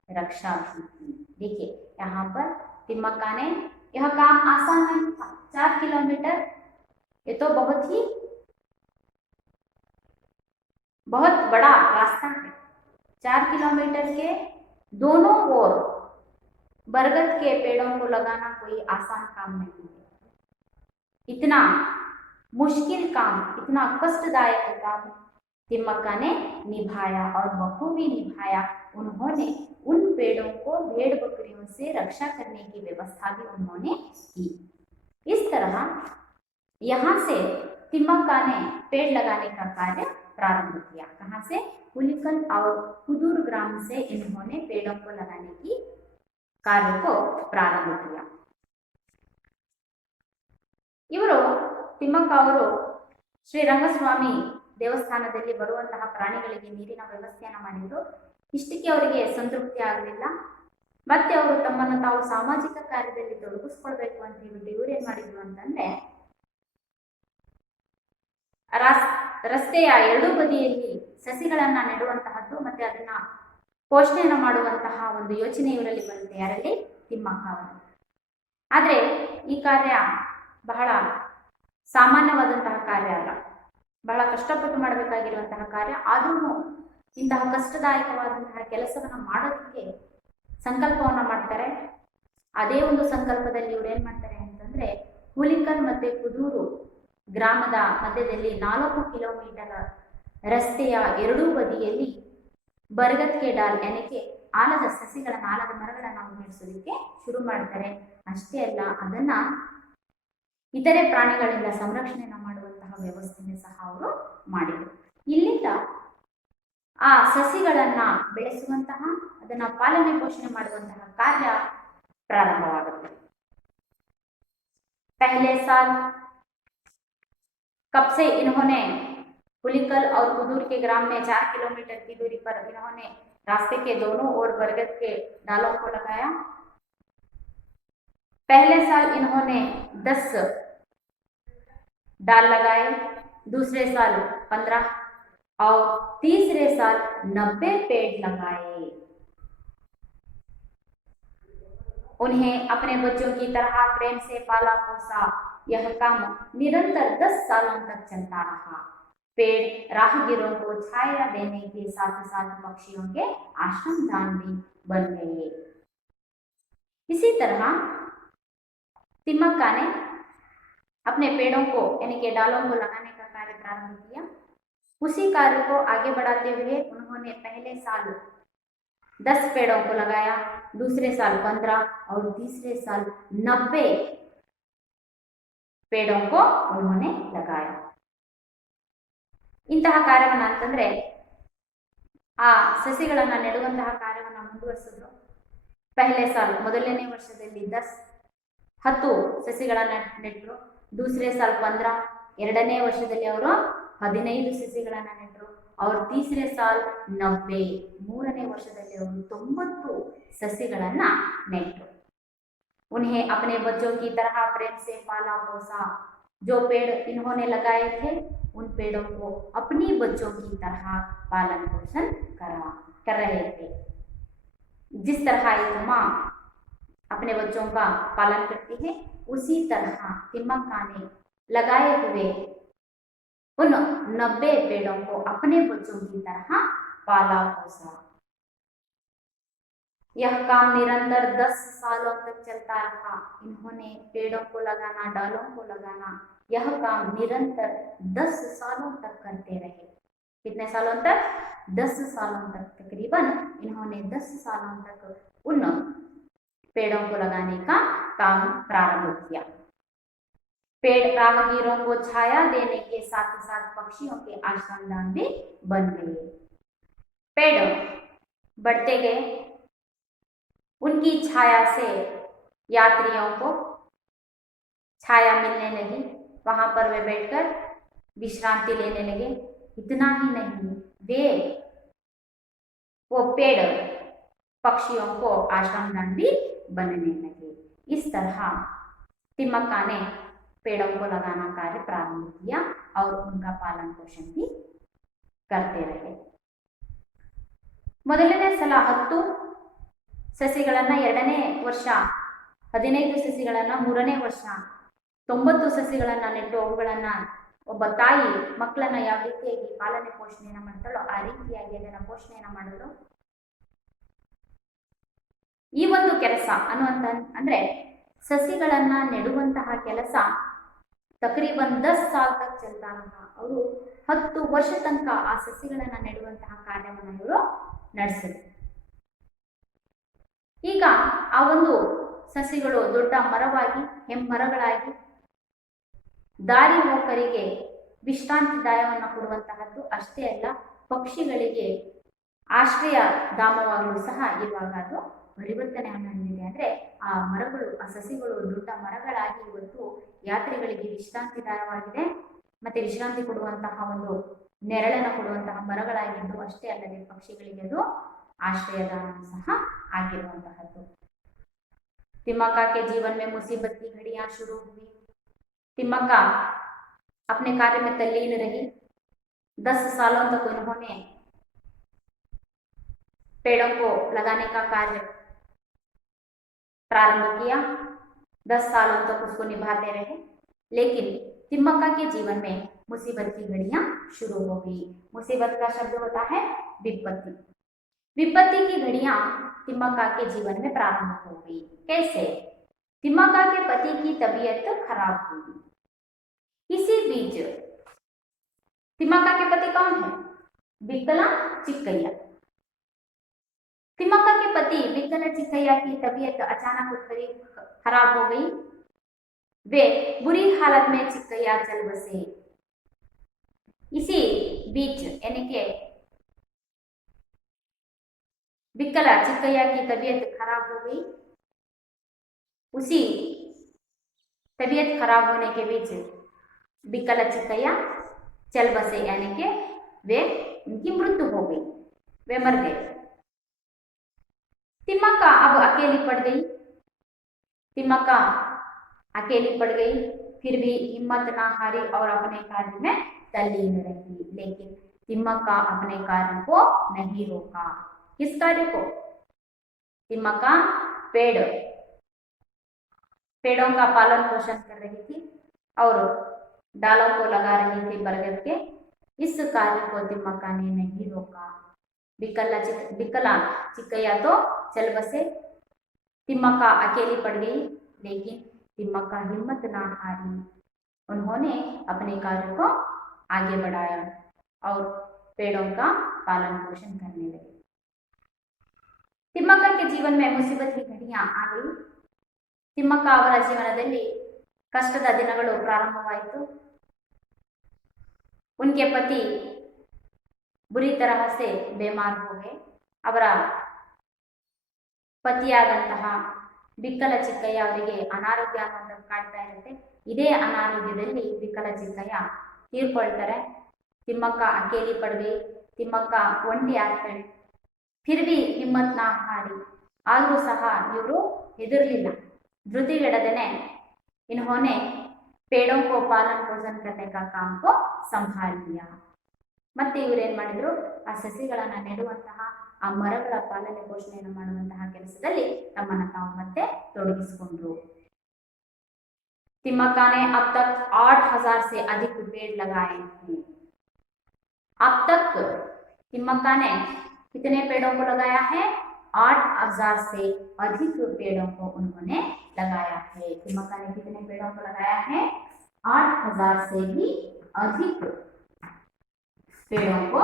रक्षा भी की. देखिए यहाँ पर तिम्मक्का ने, यह काम आसान नहीं था. 4 किलोमीटर ये तो बहुत बड़ा रास्ता है. 4 किलोमीटर के दोनों ओर बरगद के पेड़ों को लगाना कोई आसान काम नहीं है. इतना मुश्किल काम, इतना कष्टदायक काम तिम्मक्का ने निभाया और बखूबी निभाया. उन्होंने उन पेड़ों को भेड़ बकरियों से रक्षा करने की व्यवस्था भी उन्होंने की. इस तरह यहाँ से तिम्मक्का ने पेड़ लगाने का कार्य प्रारंभ किया. कहाँ से? हुलिकल और कुदूर ग्राम से इन्होंने पेड़ों को लगाने की कार्य को प्रारंभ किया. ಇವರು ತಿಮ್ಮಕ್ಕ ಅವರು ಶ್ರೀರಂಗಸ್ವಾಮಿ ದೇವಸ್ಥಾನದಲ್ಲಿ ಬರುವಂತಹ ಪ್ರಾಣಿಗಳಿಗೆ ನೀರಿನ ವ್ಯವಸ್ಥೆಯನ್ನು ಮಾಡಿದ್ರು. ಇಷ್ಟಕ್ಕೆ ಅವರಿಗೆ ಸಂತೃಪ್ತಿ ಆಗಲಿಲ್ಲ. ಮತ್ತೆ ಅವರು ತಮ್ಮನ್ನು ತಾವು ಸಾಮಾಜಿಕ ಕಾರ್ಯದಲ್ಲಿ ತೊಡಗಿಸ್ಕೊಳ್ಬೇಕು ಅಂತ ಹೇಳ್ಬಿಟ್ಟು ಇವ್ರು ಏನ್ ಮಾಡಿದ್ರು ಅಂತಂದ್ರೆ ರಸ್ತೆಯ ಎರಡೂ ಬದಿಯಲ್ಲಿ ಸಸಿಗಳನ್ನ ನೆಡುವಂತಹದ್ದು ಮತ್ತೆ ಅದನ್ನ ಪೋಷಣೆಯನ್ನು ಮಾಡುವಂತಹ ಒಂದು ಯೋಚನೆ ಇವರಲ್ಲಿ ಬರುತ್ತೆ. ಯಾರಲ್ಲಿ? ತಿಮ್ಮಕ್ಕ ಅವರು. ಆದ್ರೆ ಈ ಕಾರ್ಯ ಬಹಳ ಸಾಮಾನ್ಯವಾದಂತಹ ಕಾರ್ಯ ಅಲ್ಲ, ಬಹಳ ಕಷ್ಟಪಟ್ಟು ಮಾಡಬೇಕಾಗಿರುವಂತಹ ಕಾರ್ಯ. ಆದ್ರೂ ಇಂತಹ ಕಷ್ಟದಾಯಕವಾದಂತಹ ಕೆಲಸವನ್ನ ಮಾಡೋದಕ್ಕೆ ಸಂಕಲ್ಪವನ್ನ ಮಾಡ್ತಾರೆ. ಅದೇ ಒಂದು ಸಂಕಲ್ಪದಲ್ಲಿ ಇವ್ರು ಏನ್ ಮಾಡ್ತಾರೆ ಅಂತಂದ್ರೆ ಹುಲಿಕಲ್ ಮತ್ತೆ ಕುದೂರು ಗ್ರಾಮದ ಮಧ್ಯದಲ್ಲಿ 4 ಕಿಲೋಮೀಟರ್ ರಸ್ತೆಯ ಎರಡೂ ಬದಿಯಲ್ಲಿ ಬರ್ಗತ್ ಕೆ ಡಾಲ್ ಏನಕ್ಕೆ ಆಲದ ಸಸಿಗಳನ್ನ, ಆಲದ ಮರಗಳನ್ನ ನಾವು ಬೆಳೆಸೋದಕ್ಕೆ ಶುರು ಮಾಡ್ತಾರೆ. ಅಷ್ಟೇ ಅಲ್ಲ, ಅದನ್ನ ಇತರೆ ಪ್ರಾಣಿಗಳಿಂದ ಸಂರಕ್ಷಣೆಯನ್ನ ಮಾಡುವಂತಹ ವ್ಯವಸ್ಥೆಯನ್ನು ಸಹ ಅವರು ಮಾಡಿದರು. ಇಲ್ಲಿಂದ ಆ ಸಸಿಗಳನ್ನ ಬೆಳೆಸುವಂತಹ, ಅದನ್ನ ಪಾಲನೆ ಪೋಷಣೆ ಮಾಡುವಂತಹ ಕಾರ್ಯ ಪ್ರಾರಂಭವಾಗುತ್ತೆ. पहले साल कब से इन्होंने हुलिकल और कुदूर के ग्राम में 4 किलोमीटर की दूरी पर इन्होंने रास्ते के दोनों ओर बरगद के डालों को लगाया। पहले साल इन्होंने 10 डाल लगाए, दूसरे साल 15 और तीसरे साल 90 पेड़ लगाए। उन्हें अपने बच्चों की तरह प्रेम से पाला पोसा। यह काम निरंतर 10 सालों तक चलता रहा। पेड़ राहगीरों को छाया देने के साथ साथ पक्षियों के आश्रम दान भी बन गए। इसी तरह तिम्मक्का ने अपने पेड़ों को यानी कि डालों को लगाने का कार्य प्रारंभ किया। उसी कार्य को आगे बढ़ाते हुए उन्होंने पहले साल 10 पेड़ों को लगाया, दूसरे साल 15 और तीसरे साल 90 पेड़ों को उन्होंने लगाया। ಇಂತಹ ಕಾರ್ಯವನ್ನ ಅಂತಂದ್ರೆ ಆ ಸಸಿಗಳನ್ನ ನೆಡುವಂತಹ ಕಾರ್ಯವನ್ನ ಮುಂದುವರಿಸಿದ್ರು. ಪಹಲೆ ಸಾಲ್ ಮೊದಲನೇ ವರ್ಷದಲ್ಲಿ 10 ಸಸಿಗಳನ್ನ ನೆಟ್ಟರು, ದೂಸರೆ ಸಾಲ್ 15 ಎರಡನೇ ವರ್ಷದಲ್ಲಿ ಅವರು 15 ಸಸಿಗಳನ್ನ ನೆಟ್ಟರು, और तीसरे साल 90 ಮೂರನೇ ವರ್ಷದಲ್ಲಿ ಅವರು 90 ಸಸಿಗಳನ್ನ ನೆಟ್ಟರು. उन्हें अपने बच्चों की तरह प्रेम से पाला पोसा। जो पेड़ इन्होंने लगाए थे उन पेड़ों को अपनी बच्चों की तरह पालन पोषण कर रहे थे। जिस तरह एक माँ अपने बच्चों का पालन करती है, उसी तरह तिम्मक्का ने लगाए हुए उन 90 पेड़ों को अपने बच्चों की तरह पाला पोसा। यह काम निरंतर 10 सालों तक चलता रहा। इन्होंने पेड़ों को लगाना, डालों को लगाना, यह काम निरंतर 10 सालों तक करते रहे। कितने सालों तक? 10 सालों तक। तकरीबन इन्होंने 10 सालों तक उन पेड़ों को लगाने का काम प्रारंभ किया। पेड़ राहगीरों को छाया देने के साथ साथ पक्षियों के आश्रमदान भी बन गए। पेड़ बढ़ते गए, उनकी छाया से यात्रियों को छाया मिलने लगी, वहां पर वे बैठकर विश्रांति लेने लगे। इतना ही नहीं, वो पेड़ पक्षियों को आश्रमदान भी बनने लगे। इस तरह तिम्मक्का ने पेड़ों को लगाना कार्य प्रारंभ किया और उनका पालन पोषण भी करते रहे। ಮೊದಲನೇ ಸಲ 10 ಸಸಿಗಳನ್ನ, ಎರಡನೇ ವರ್ಷ 15 ಸಸಿಗಳನ್ನ, ಮೂರನೇ ವರ್ಷ 90 ಸಸಿಗಳನ್ನ ನೆಟ್ಟು ಅವುಗಳನ್ನ ಒಬ್ಬ ತಾಯಿ ಮಕ್ಕಳನ್ನ ಯಾವ ರೀತಿಯಾಗಿ ಪಾಲನೆ ಪೋಷಣೆಯನ್ನ ಮಾಡ್ತಾಳೋ ಆ ರೀತಿಯಾಗಿ ಅದನ್ನ ಪೋಷಣೆಯನ್ನ ಮಾಡಿದ್ರು. ಈ ಒಂದು ಕೆಲಸ ಅನ್ನುವಂತ ಅಂದ್ರೆ ಸಸಿಗಳನ್ನ ನೆಡುವಂತಹ ಕೆಲಸ ತಕರೀಬನ್ 10 ಸಾಲ್ ತಕ್ ಚಲ್ತಾ ರಹಾ. ಅವರು 10 ವರ್ಷ ತನಕ ಆ ಸಸಿಗಳನ್ನ ನೆಡುವಂತಹ ಕಾರ್ಯವನ್ನು ಇವರು ನಡೆಸಿದ್ರು. ಈಗ ಆ ಒಂದು ಸಸಿಗಳು ದೊಡ್ಡ ಮರವಾಗಿ, ಹೆಮ್ಮರಗಳಾಗಿ ದಾರಿ ಹೋಕರಿಗೆ ವಿಶ್ರಾಂತಿದಾಯವನ್ನು ಕೊಡುವಂತಹದ್ದು ಅಷ್ಟೇ ಅಲ್ಲ, ಪಕ್ಷಿಗಳಿಗೆ ಆಶ್ರಯ ಧಾಮವಾಗಲು ಸಹ ಇವಾಗ ಅದು ಪರಿವರ್ತನೆ ಹೊಂದಿದೆ. ಅಂದ್ರೆ ಆ ಮರಗಳು, ಆ ಸಸಿಗಳು ದೊಡ್ಡ ಮರಗಳಾಗಿ ಇವತ್ತು ಯಾತ್ರಿಗಳಿಗೆ ವಿಶ್ರಾಂತಿದಾಯವಾಗಿದೆ, ಮತ್ತೆ ವಿಶ್ರಾಂತಿ ಕೊಡುವಂತಹ ಒಂದು ನೆರಳನ್ನು ಕೊಡುವಂತಹ ಮರಗಳಾಗಿದ್ದು ಅಷ್ಟೇ ಅಲ್ಲದೆ ಪಕ್ಷಿಗಳಿಗೆ ಅದು ಆಶ್ರಯದಾನ ಸಹ ಆಗಿರುವಂತಹದ್ದು. तिम्मक्का के जीवन में मुसीबत की घड़ियां शुरू हुई। तिम्मक्का अपने कार्य में तल्लीन रही। 10 सालों तक उन्होंने पेड़ों को लगाने का कार्य प्रारंभ किया। 10 सालों तक उसको निभाते रहे, लेकिन तिम्मक्का के जीवन में मुसीबत की घड़ियां शुरू हो गई। मुसीबत का शब्द होता है विपत्ति। विपत्ति की घड़ियां तिम्मक्का के जीवन में प्रारंभ हो गई। कैसे? तिम्मक्का के पति की तबीयत खराब हुई। इसी बीच तिम्मक्का के पति कौन है? बिक्कला चिक्कैया। तिम्मक्का के पति बिक्कला चिक्कैया की तबीयत अचानक खराब हो गई। वे बुरी हालत में चिक्कैया चल बसे। इसी बीच यानी के बिक्कला चिक्कैया की तबीयत खराब हो गई। उसी तबीयत खराब होने के बीच बिक्कला चिक्कैया चल बसे, यानी के वे उनकी मृत्यु हो गई, वे मर गए। तिम्मक्का अब अकेली पड़ गई। तिम्मक्का अकेली पड़ गई, फिर भी हिम्मत ना हारी और अपने कार्य में तल्लीन रही। लेकिन तिम्मक्का अपने कार्य को नहीं रोका। किस कार्य को? तिम्मक्का पेड़ों का पालन पोषण कर रही थी और डालों को लगा रही थी बरगद के। इस कार्य को तिम्मक्का ने नहीं रोका। बिक्कला चिक्कैया तो चल बसे, तिम्मक्का अकेली पड़ गई, लेकिन तिम्मक्का हिम्मत ना हारी। उन्होंने अपने कार्य को आगे बढ़ाया और पेड़ों का पालन पोषण करने लगे। ತಿಮ್ಮಕ್ಕ के जीवन में मुसीबत की घड़ियां आ गई। ತಿಮ್ಮಕ್ಕ ಅವರ ಜೀವನದಲ್ಲಿ ಕಷ್ಟದ ದಿನಗಳು ಪ್ರಾರಂಭವಾಯಿತು। उनके पति बुरी तरह से बीमार हो गए। ಅವರ ಪತಿಯಾದಂತಹ ಬಿಕ್ಕಲ ಚಿಕ್ಕಯ್ಯ ಅವರಿಗೆ ಅನಾರೋಗ್ಯ ಅನ್ನೋದು ಕಾಡ್ತಾ ಇರುತ್ತೆ। ಇದೇ ಅನಾರೋಗ್ಯದಲ್ಲಿ ಬಿಕ್ಕಲ ಚಿಕ್ಕಯ್ಯ ತೀರ್ಕೊಳ್ತಾರೆ। ತಿಮ್ಮಕ್ಕ ಅಕೇಲಿ ಪಡ್ವಿ, ತಿಮ್ಮಕ್ಕ ಒಂಟಿ ಆಗ್ತಾಳೆ। फिर भी हिम्मत ना हारी, आदरू सह इವರು ಹೆದರಲಿಲ್ಲ, ಧೃತಿಗೆಡದೇನೆ इन्होंने पेड़ों को पालन पोषण करने का काम को संभाल लिया। ಮತ್ತೆ ಇವರು ಏನು ಮಾಡಿದ್ರು, ಆ ಸಸಿಗಳನ್ನು ನೆಡುವಂತಹ, ಆ ಮರಗಳ ಪಾಲನೆ ಪೋಷಣೆಯನ್ನು ಮಾಡುವಂತಹ ಕೆಲಸದಲ್ಲಿ ತಮ್ಮನ್ನು ತಾವು ಮತ್ತೆ ತೊಡಗಿಸಿಕೊಂಡ್ರು। तिम्मक्का ने अब तक 8000 से अधिक पेड़ लगाए हैं। अब तक तिम्मक्का ने कितने पेड़ों को लगाया है? 8000 से अधिक पेड़ों को उन्होंने लगाया है। तिम्मक्का ने कितने पेड़ों को लगाया है? 8000 से भी अधिक पेड़ों को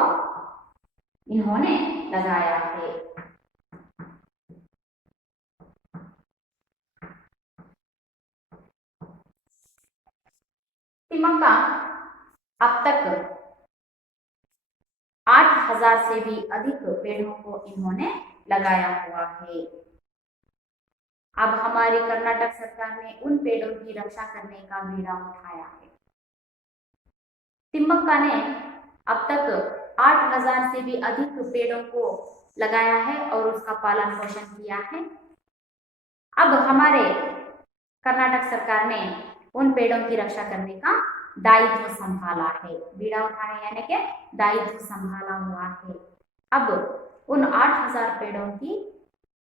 इन्होंने लगाया है। तिम्मक्का अब तक 8000 से भी अधिक पेड़ों को इन्होंने लगाया हुआ है। अब हमारी कर्नाटक सरकार ने उन पेड़ों की रक्षा करने का बीड़ा उठाया है। तिम्मक्का ने अब तक 8000 से भी अधिक पेड़ों को लगाया है और उसका पालन पोषण किया है। अब हमारे कर्नाटक सरकार ने उन पेड़ों की रक्षा करने का दायित्व संभाला है। बीड़ा उठाने यानी के दायित्व संभाला हुआ है। अब उन 8000 पेड़ों की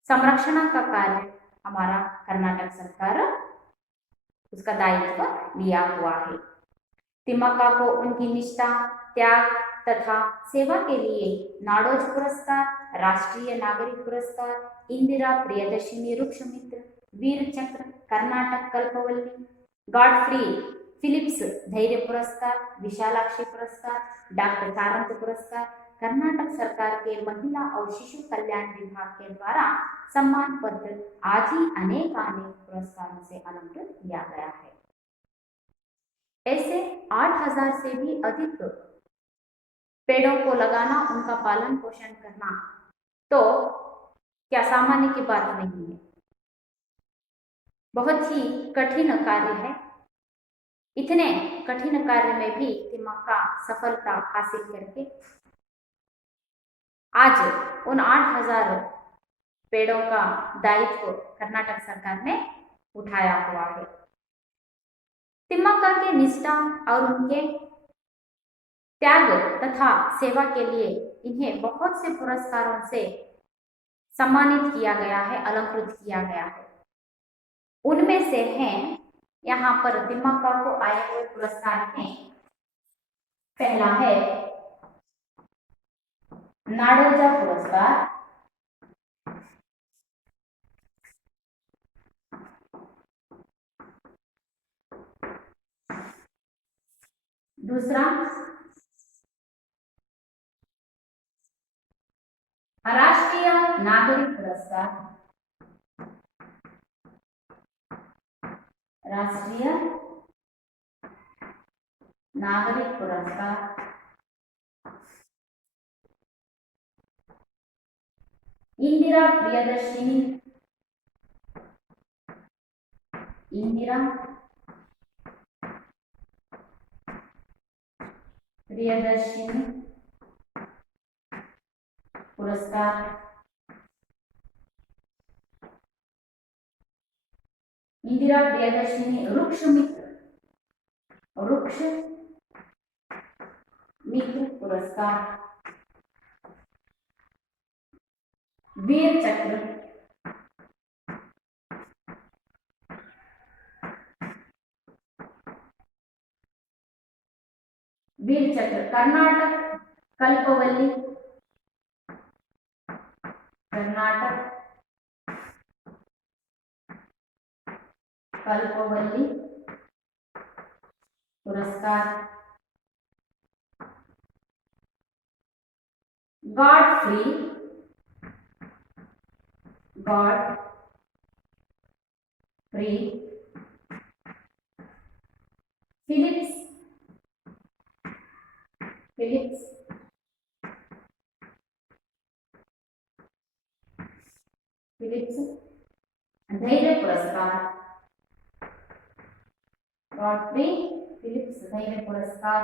संरक्षण का कार्य हमारा कर्नाटक सरकार उसका दायित्व लिया हुआ है। तिम्मक्का को उनकी निष्ठा, त्याग तथा सेवा के लिए नाडोज पुरस्कार, राष्ट्रीय नागरिक पुरस्कार, इंदिरा प्रियदर्शिनी वृक्ष मित्र, वीर चक्र, कर्नाटक कल्पवल्ली, गॉडफ्री फिलिप्स धैर्य पुरस्कार, विशालाक्षी पुरस्कार, डॉक्टर कारंत पुरस्कार, कर्नाटक सरकार के महिला और शिशु कल्याण विभाग के द्वारा सम्मान पत्र आदि अनेक पुरस्कारों से अलंकृत किया गया है। ऐसे 8000 से भी अधिक पेड़ों को लगाना, उनका पालन पोषण करना तो क्या सामान्य की बात नहीं है, बहुत ही कठिन कार्य है। इतने कठिन कार्य में भी तिम्मक्का सफलता हासिल करके आज उन 8,000 पेड़ों का दायित्व कर्नाटक सरकार ने उठाया हुआ है। तिम्मक्का के निष्ठा और उनके त्याग तथा सेवा के लिए इन्हें बहुत से पुरस्कारों से सम्मानित किया गया है, अलंकृत किया गया है। उनमें से हैं, यहाँ पर तिम्मक्का को आए हुए पुरस्कार हैं। पहला है नाडोजा पुरस्कार, दूसरा राष्ट्रीय नागरिक पुरस्कार, राष्ट्रीय नागरिक पुरस्कार, इंदिरा प्रियदर्शिनी, इंदिरा प्रियदर्शिनी पुरस्कार, इंदिरा प्रियदर्शिनी वृक्ष मित्र पुरस्कार, वीर चक्र, वीर चक्र, कर्नाटक कल्पवल्ली, कर्नाटक कल्पवल्ली पुरस्कार, गॉडफ्री फिलिप्स धैर्य पुरस्कार, गॉडफ्री फिलिप्स धैर्य पुरस्कार,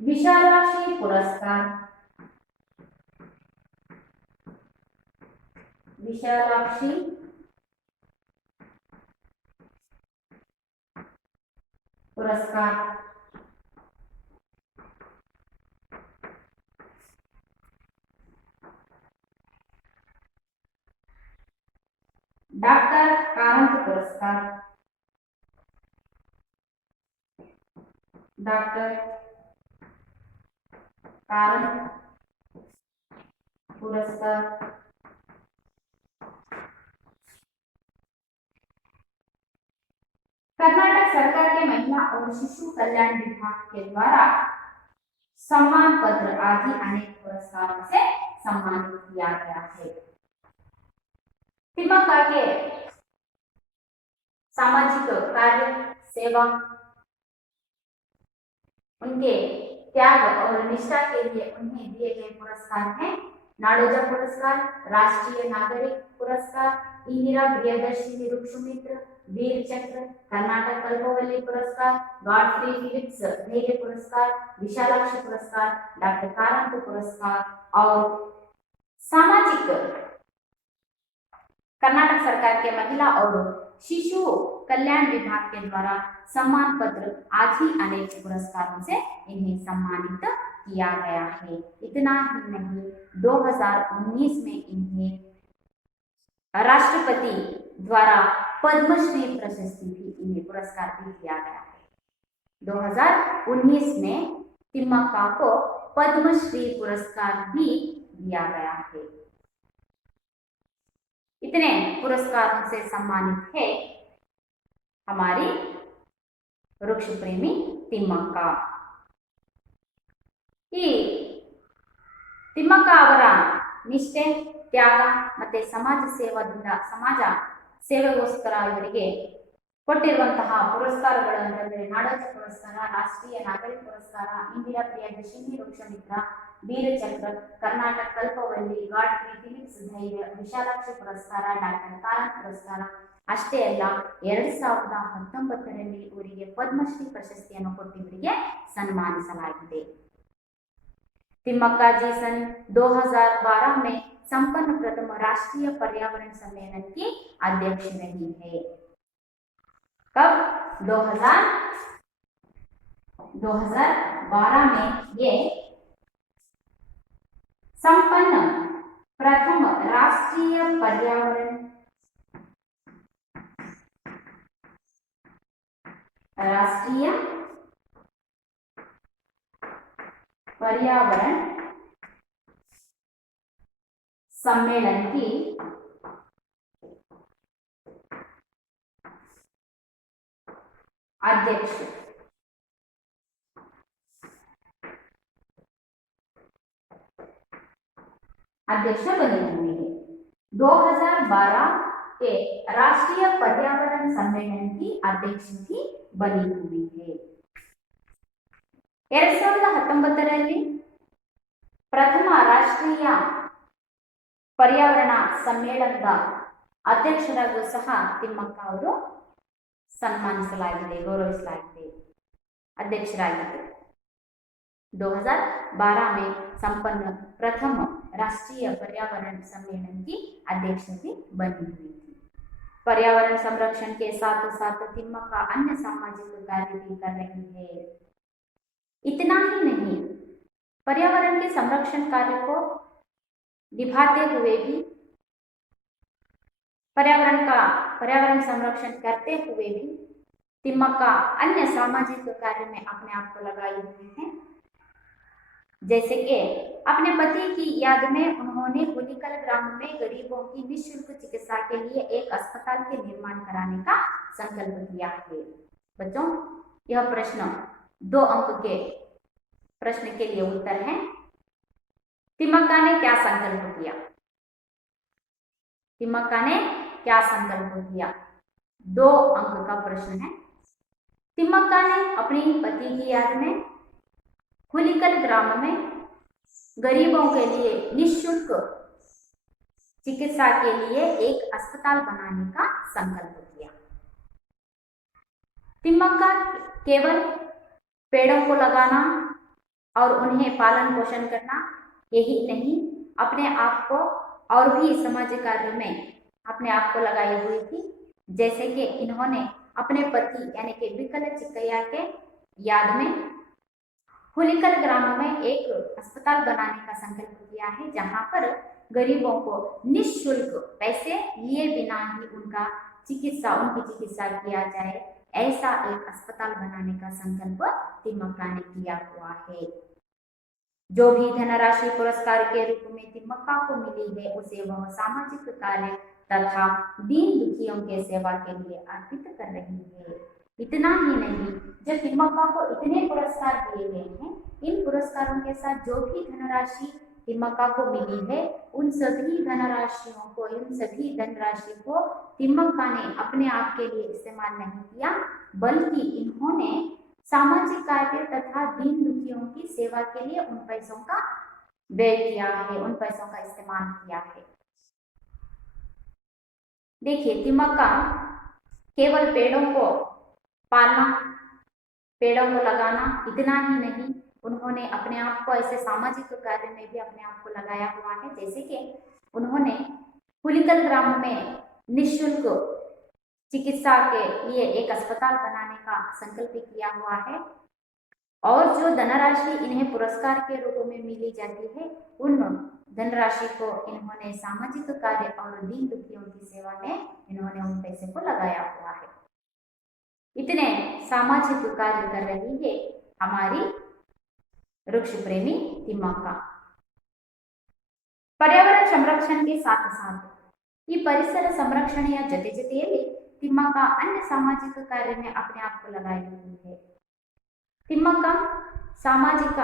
विशालाक्षी पुरस्कार, विशालाक्षी पुरस्कार, डॉक्टर कारंत पुरस्कार, डॉक्टर कारंत पुरस्कार, कर्नाटक सरकार के महिला और शिशु कल्याण विभाग के द्वारा सम्मान पत्र आदि अनेक पुरस्कारों से सम्मानित किया गया है। तिम्मक्का के सामाजिक कार्य, सेवा, उनके त्याग और निष्ठा के लिए उन्हें दिए गए पुरस्कार हैं नाडोजा पुरस्कार, राष्ट्रीय नागरिक पुरस्कार, इंदिरा प्रियदर्शिनी वृक्षमित्र, वीर चक्र, कर्नाटक कल्पवल्ली पुरस्कार, गॉडफ्री फिलिप्स धैर्य पुरस्कार, विशालाक्षी पुरस्कार, डॉक्टर कारंत पुरस्कार और सामाजिक कर्नाटक सरकार के महिला और शिशु कल्याण विभाग के द्वारा सम्मान पत्र आदि अनेक पुरस्कारों से इन्हें सम्मानित किया गया है। इतना ही नहीं, 2019 में इन्हें राष्ट्रपति द्वारा पद्मश्री प्रशस्ति भी, इन्हें पुरस्कार भी दिया गया है। 2019 में तिम्मक्का को पद्मश्री पुरस्कार भी दिया गया है। इतने पुरस्कारों से सम्मानित है हमारी वृक्ष प्रेमी तिम्मक्का। ಈ ತಿಮ್ಮಕ್ಕ ಅವರ ನಿಷ್ಠೆ, ತ್ಯಾಗ ಮತ್ತೆ ಸಮಾಜ ಸೇವೆಗೋಸ್ಕರ ಇವರಿಗೆ ಕೊಟ್ಟಿರುವಂತಹ ಪುರಸ್ಕಾರಗಳು ಅಂತಂದ್ರೆ ನಾಡೋಜ ಪುರಸ್ಕಾರ, ರಾಷ್ಟ್ರೀಯ ನಾಗರಿಕ ಪುರಸ್ಕಾರ, ಇಂದಿರಾ ಪ್ರಿಯದರ್ಶಿನಿ ವೃಕ್ಷಮಿತ್ರ, ವೀರ ಚಕ್ರ, ಕರ್ನಾಟಕ ಕಲ್ಪವಲ್ಲಿ, ಗಾಡ್ಫ್ರಿ ಫಿಲಿಪ್ಸ್ ಧೈರ್ಯ, ವಿಶಾಲಾಕ್ಷಿ ಪುರಸ್ಕಾರ, ಡಾಕ್ಟರ್ ಕಾರಂತ್ ಪುರಸ್ಕಾರ ಅಷ್ಟೇ ಅಲ್ಲ 2019ರಲ್ಲಿ ಇವರಿಗೆ ಪದ್ಮಶ್ರೀ ಪ್ರಶಸ್ತಿಯನ್ನು ಕೊಟ್ಟು ಇವರಿಗೆ ಸನ್ಮಾನಿಸಲಾಗಿದೆ. तिम्मक्का जी सन 2012 में संपन्न प्रथम राष्ट्रीय पर्यावरण सम्मेलन की अध्यक्ष रही है। कब? 2012 में ये संपन्न प्रथम राष्ट्रीय पर्यावरण सम्मेलन की अध्यक्ष बनी हुई है। 2012 के राष्ट्रीय पर्यावरण सम्मेलन की अध्यक्ष भी बनी हुई है। 2019 ಪ್ರಥಮ ರಾಷ್ಟ್ರೀಯ ಪರ್ಯಾವರಣ ಸಮ್ಮೇಳನದ ಅಧ್ಯಕ್ಷರಾಗೂ ಸಹ ತಿಮ್ಮಕ್ಕ ಅವರು ಸನ್ಮಾನಿಸಲಾಗಿದೆ, ಗೌರವಿಸಲಾಗಿದೆ, ಅಧ್ಯಕ್ಷರಾಗಿದ್ದರು। 2012 में संपन्न प्रथम राष्ट्रीय पर्यावरण सम्मेलन की अध्यक्ष भी बनी हुई थी। पर्यावरण संरक्षण के साथ साथ तिम्मक्का अन्य सामाजिक कार्य भी कर रही है। इतना ही नहीं, पर्यावरण के संरक्षण कार्य को निभाते हुए भी, पर्यावरण संरक्षण करते हुए भी तिम्मक्का अन्य सामाजिक कार्य में अपने आप को लगाए हुए हैं। जैसे कि अपने पति की याद में उन्होंने हुलिकल ग्राम में गरीबों की निःशुल्क चिकित्सा के लिए एक अस्पताल के निर्माण कराने का संकल्प किया है। बच्चों, यह प्रश्न 2 अंक के प्रश्न के लिए उत्तर है। तिम्मक्का ने क्या संकल्प किया? तिम्मक्का ने क्या संकल्प किया? 2 अंक का प्रश्न है। तिम्मक्का ने अपनी पति की याद में हुलिकल ग्राम में गरीबों के लिए निःशुल्क चिकित्सा के लिए एक अस्पताल बनाने का संकल्प किया। तिम्मक्का केवल पेड़ों को लगाना और उन्हें पालन पोषण करना यही नहीं, अपने आप को और भी सामाजिक कार्य में अपने आप को लगाई हुई थी। जैसे कि इन्होंने अपने पति यानी कि बिकल चिक्कैया के याद में हुलिकल ग्राम में एक अस्पताल बनाने का संकल्प किया है, जहां पर गरीबों को निःशुल्क पैसे लिए बिना ही उनकी चिकित्सा किया जाए, ऐसा एक अस्पताल बनाने का संकल्प तिम्मक्का ने किया हुआ है। जो भी धनराशि पुरस्कार के रूप में तिम्मक्का को मिली है, उसे वह सामाजिक कार्य तथा दीन दुखियों के सेवा के लिए अर्पित कर रही है। इतना ही नहीं, जब तिम्मक्का को इतने पुरस्कार दिए गए हैं, इन पुरस्कारों के साथ जो भी धनराशि तिम्मक्का को मिली है, उन सभी धनराशि को तिम्मक्का ने अपने आप के लिए इस्तेमाल नहीं किया, बल्कि इन्होंने सामाजिक कार्य तथा दीन दुखियों की सेवा के लिए उन पैसों का व्यय किया है, उन पैसों का इस्तेमाल किया है। देखिए, तिम्मक्का केवल पेड़ों को पालना, पेड़ों को लगाना, इतना ही नहीं, उन्होंने अपने आप को ऐसे सामाजिक कार्य में भी अपने आप को लगाया हुआ है। जैसे कि उन्होंने हुलिकल ग्राम में निःशुल्क चिकित्सा के लिए एक अस्पताल बनाने का संकल्प किया हुआ है, और जो धनराशि इन्हें पुरस्कार के रूप में मिली जाती है, उन धनराशि को इन्होंने सामाजिक कार्य और दीन दुखियों की सेवा में इन्होंने उन पैसे को लगाया हुआ है। इतने सामाजिक कार्य कर रही है हमारी वृक्ष प्रेमी तिम्मक्का। पर्यावरण संरक्षण के साथ साथ ಈ ಪರಿಸರ ಸಂರಕ್ಷಣೆಯ ಜೊತೆಯಲ್ಲಿ ತಿಮ್ಮಕ್ಕ अन्य सामाजिक कार्य में अपने आप को लगाई हुई है। ತಿಮ್ಮಕ್ಕ ಸಾಮಾಜಿಕ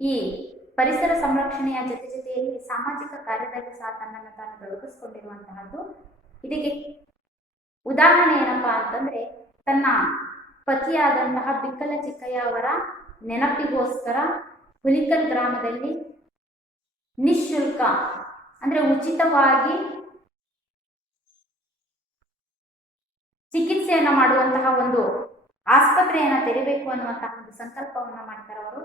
ಈ ಪರಿಸರ ಸಂರಕ್ಷಣೆಯ ಜೊತೆಯಲ್ಲಿ ಸಾಮಾಜಿಕ ಕಾರ್ಯದಲ್ಲಿ ಸಹ ತನ್ನನ್ನು ತಾನು ತೊಡಗಿಸಿಕೊಂಡಿರುವಂತಹದ್ದು। ಇದಕ್ಕೆ ಉದಾಹರಣೆ ಏನಪ್ಪಾ ಅಂತಂದ್ರೆ, ತನ್ನ ಪತಿಯಾದಂತಹ ಬಿಕ್ಕಲ ಚಿಕ್ಕಯ್ಯ ಅವರ ನೆನಪಿಗೋಸ್ಕರ ಹುಲಿಕಲ್ ಗ್ರಾಮದಲ್ಲಿ ನಿಶುಲ್ಕ ಅಂದ್ರೆ ಉಚಿತವಾಗಿ ಚಿಕಿತ್ಸೆಯನ್ನು ಮಾಡುವಂತಹ ಒಂದು ಆಸ್ಪತ್ರೆಯನ್ನ ತೆರೆಬೇಕು ಅನ್ನುವಂತಹ ಒಂದು ಸಂಕಲ್ಪವನ್ನ ಮಾಡ್ತಾರೆ ಅವರು.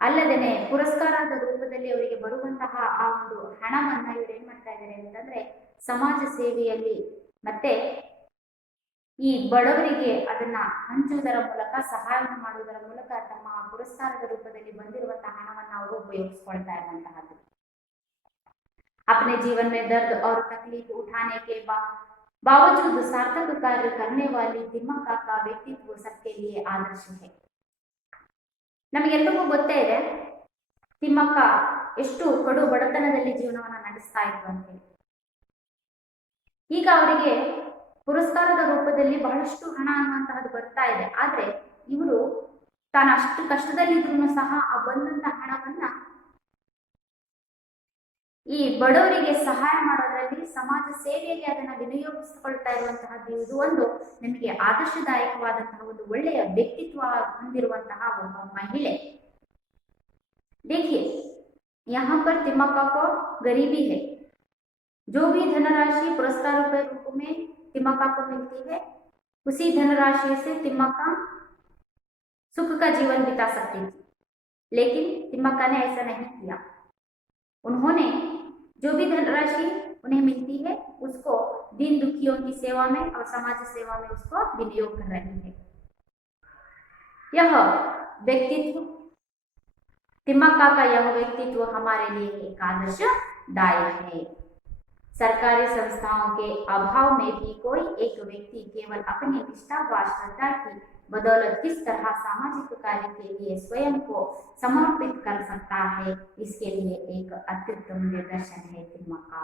ಅಲ್ಲದೇನೆ ಪುರಸ್ಕಾರದ ರೂಪದಲ್ಲಿ ಅವರಿಗೆ ಬರುವಂತಹ ಆ ಒಂದು ಹಣವನ್ನ ಇವರು ಏನ್ ಮಾಡ್ತಾ ಇದ್ದಾರೆ ಅಂತಂದ್ರೆ ಸಮಾಜ ಸೇವೆಯಲ್ಲಿ ಮತ್ತೆ ಈ ಬಡವರಿಗೆ ಅದನ್ನ ಹಂಚುವುದರ ಮೂಲಕ, ಸಹಾಯವನ್ನು ಮಾಡುವುದರ ಮೂಲಕ ತಮ್ಮ ಪುರಸ್ಕಾರದ ರೂಪದಲ್ಲಿ ಬಂದಿರುವಂತಹ ಹಣವನ್ನ ಅವರು ಉಪಯೋಗಿಸ್ಕೊಳ್ತಾ ಇರುವಂತಹದ್ದು. अपने जीवन में दर्द और तकलीफ उठाने के बावजूद सार्थक कार्य करने वाली ತಿಮ್ಮಕ್ಕ का ವ್ಯಕ್ತಿತ್ವ सबके लिए आदर्श है. ನಮಗೆಲ್ಲರಿಗೂ ಗೊತ್ತೇ ಇದೆ ತಿಮ್ಮಕ್ಕ ಎಷ್ಟು ಕಡು ಬಡತನದಲ್ಲಿ ಜೀವನವನ್ನ ನಡೆಸ್ತಾ ಇದ್ರು ಅಂತ ಹೇಳಿ. ಈಗ ಅವರಿಗೆ ಪುರಸ್ಕಾರದ ರೂಪದಲ್ಲಿ ಬಹಳಷ್ಟು ಹಣ ಅನ್ನುವಂತಹದ್ದು ಬರ್ತಾ ಇದೆ. ಆದ್ರೆ ಇವರು ತಾನು ಅಷ್ಟು ಕಷ್ಟದಲ್ಲಿದ್ರು ಸಹ ಆ ಬಂದಂತ ಹಣವನ್ನ ಈ ಬಡವರಿಗೆ ಸಹಾಯ ಮಾಡೋದ್ರಲ್ಲಿ, ಸಮಾಜ ಸೇವೆಯಲ್ಲಿ ಅದನ್ನ ವಿನಿಯೋಗಿಸಿಕೊಳ್ತಾ ಇರುವಂತಹದ್ದು ಇದು ಒಂದು ನಿಮಗೆ ಆದರ್ಶದಾಯಕವಾದಂತಹ ಒಂದು ಒಳ್ಳೆಯ ವ್ಯಕ್ತಿತ್ವ ಹೊಂದಿರುವಂತಹ ಒಬ್ಬ ಮಹಿಳೆ. देखिए यहाँ पर तिम्मक्का को गरीबी है. जो भी धनराशि पुरस्कारों के रूप में तिम्मक्का को मिलती है, उसी धनराशि से तिम्मक्का सुख का जीवन बिता सकती थी. लेकिन तिम्मक्का ने ऐसा नहीं किया. उन्होंने जो भी धनराशि उन्हें मिलती है उसको दीन दुखियों की सेवा में और समाज सेवा में उसको विनियोग कर रही है. यह व्यक्तित्व, तिम्मक्का का यह व्यक्तित्व हमारे लिए एक आदर्शदायक है. सरकारी संस्थाओं के अभाव में भी कोई एक व्यक्ति केवल अपनी निष्ठा व श्रद्धा की बदौलत किस तरह सामाजिक कार्य के लिए स्वयं को समर्पित कर सकता है, इसके लिए एक अत्युत्तम निदर्शन है तिम्मक्का.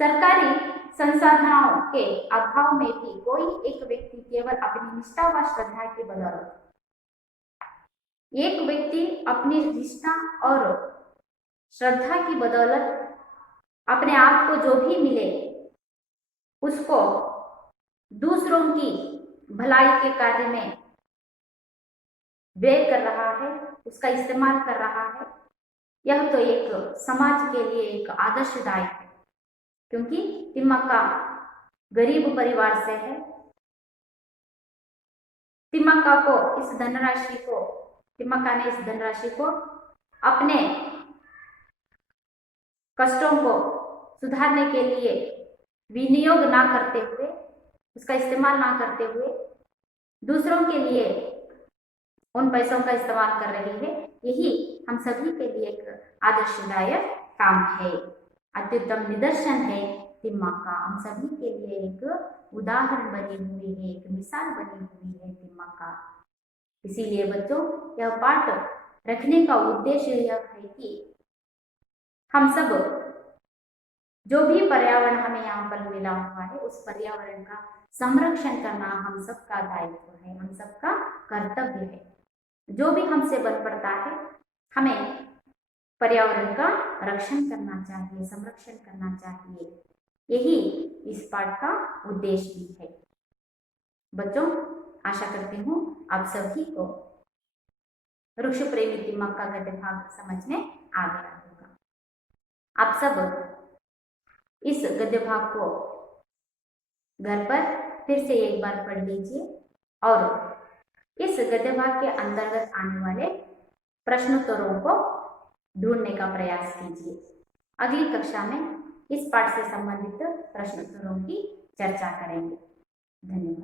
सरकारी संसाधनों के अभाव में भी कोई एक व्यक्ति केवल अपनी निष्ठा व श्रद्धा की बदौलत, एक व्यक्ति अपनी निष्ठा और श्रद्धा की बदौलत अपने आप को जो भी मिले उसको दूसरों की भलाई के कार्य में व्यय कर रहा है, उसका इस्तेमाल कर रहा है. यह तो एक समाज के लिए एक आदर्शदायक है, क्योंकि तिम्मक्का गरीब परिवार से है. तिम्मक्का ने इस धनराशि को अपने कष्टों को सुधारने के लिए विनियोग ना करते हुए, उसका इस्तेमाल ना करते हुए दूसरों के लिए उन पैसों का इस्तेमाल कर रही है. यही हम सभी के लिए एक आदर्शदायक काम है, अत्युत्तम निदर्शन है तिम्मक्का. हम सभी के लिए एक उदाहरण बनी हुई है, एक मिसाल बनी हुई है तिम्मक्का. इसीलिए बच्चों यह पाठ रखने का उद्देश्य यह है कि हम सब जो भी पर्यावरण हमें यहाँ पर मिला हुआ है उस पर्यावरण का संरक्षण करना हम सबका दायित्व है, हम सबका कर्तव्य है. जो भी हमसे बन पड़ता है हमें पर्यावरण का रक्षण करना चाहिए, संरक्षण करना चाहिए. यही इस पाठ का उद्देश्य भी है. बच्चों आशा करती हूँ आप सभी को वृक्ष प्रेमी तिम्मक्का गद्य भाग समझ में आ गया होगा. आप सब इस गद्य भाग को घर पर फिर से एक बार पढ़ लीजिए और इस गद्य भाग के अंतर्गत आने वाले प्रश्नोत्तरों को ढूंढने का प्रयास कीजिए. अगली कक्षा में इस पाठ से संबंधित प्रश्नोत्तरों की चर्चा करेंगे. धन्यवाद.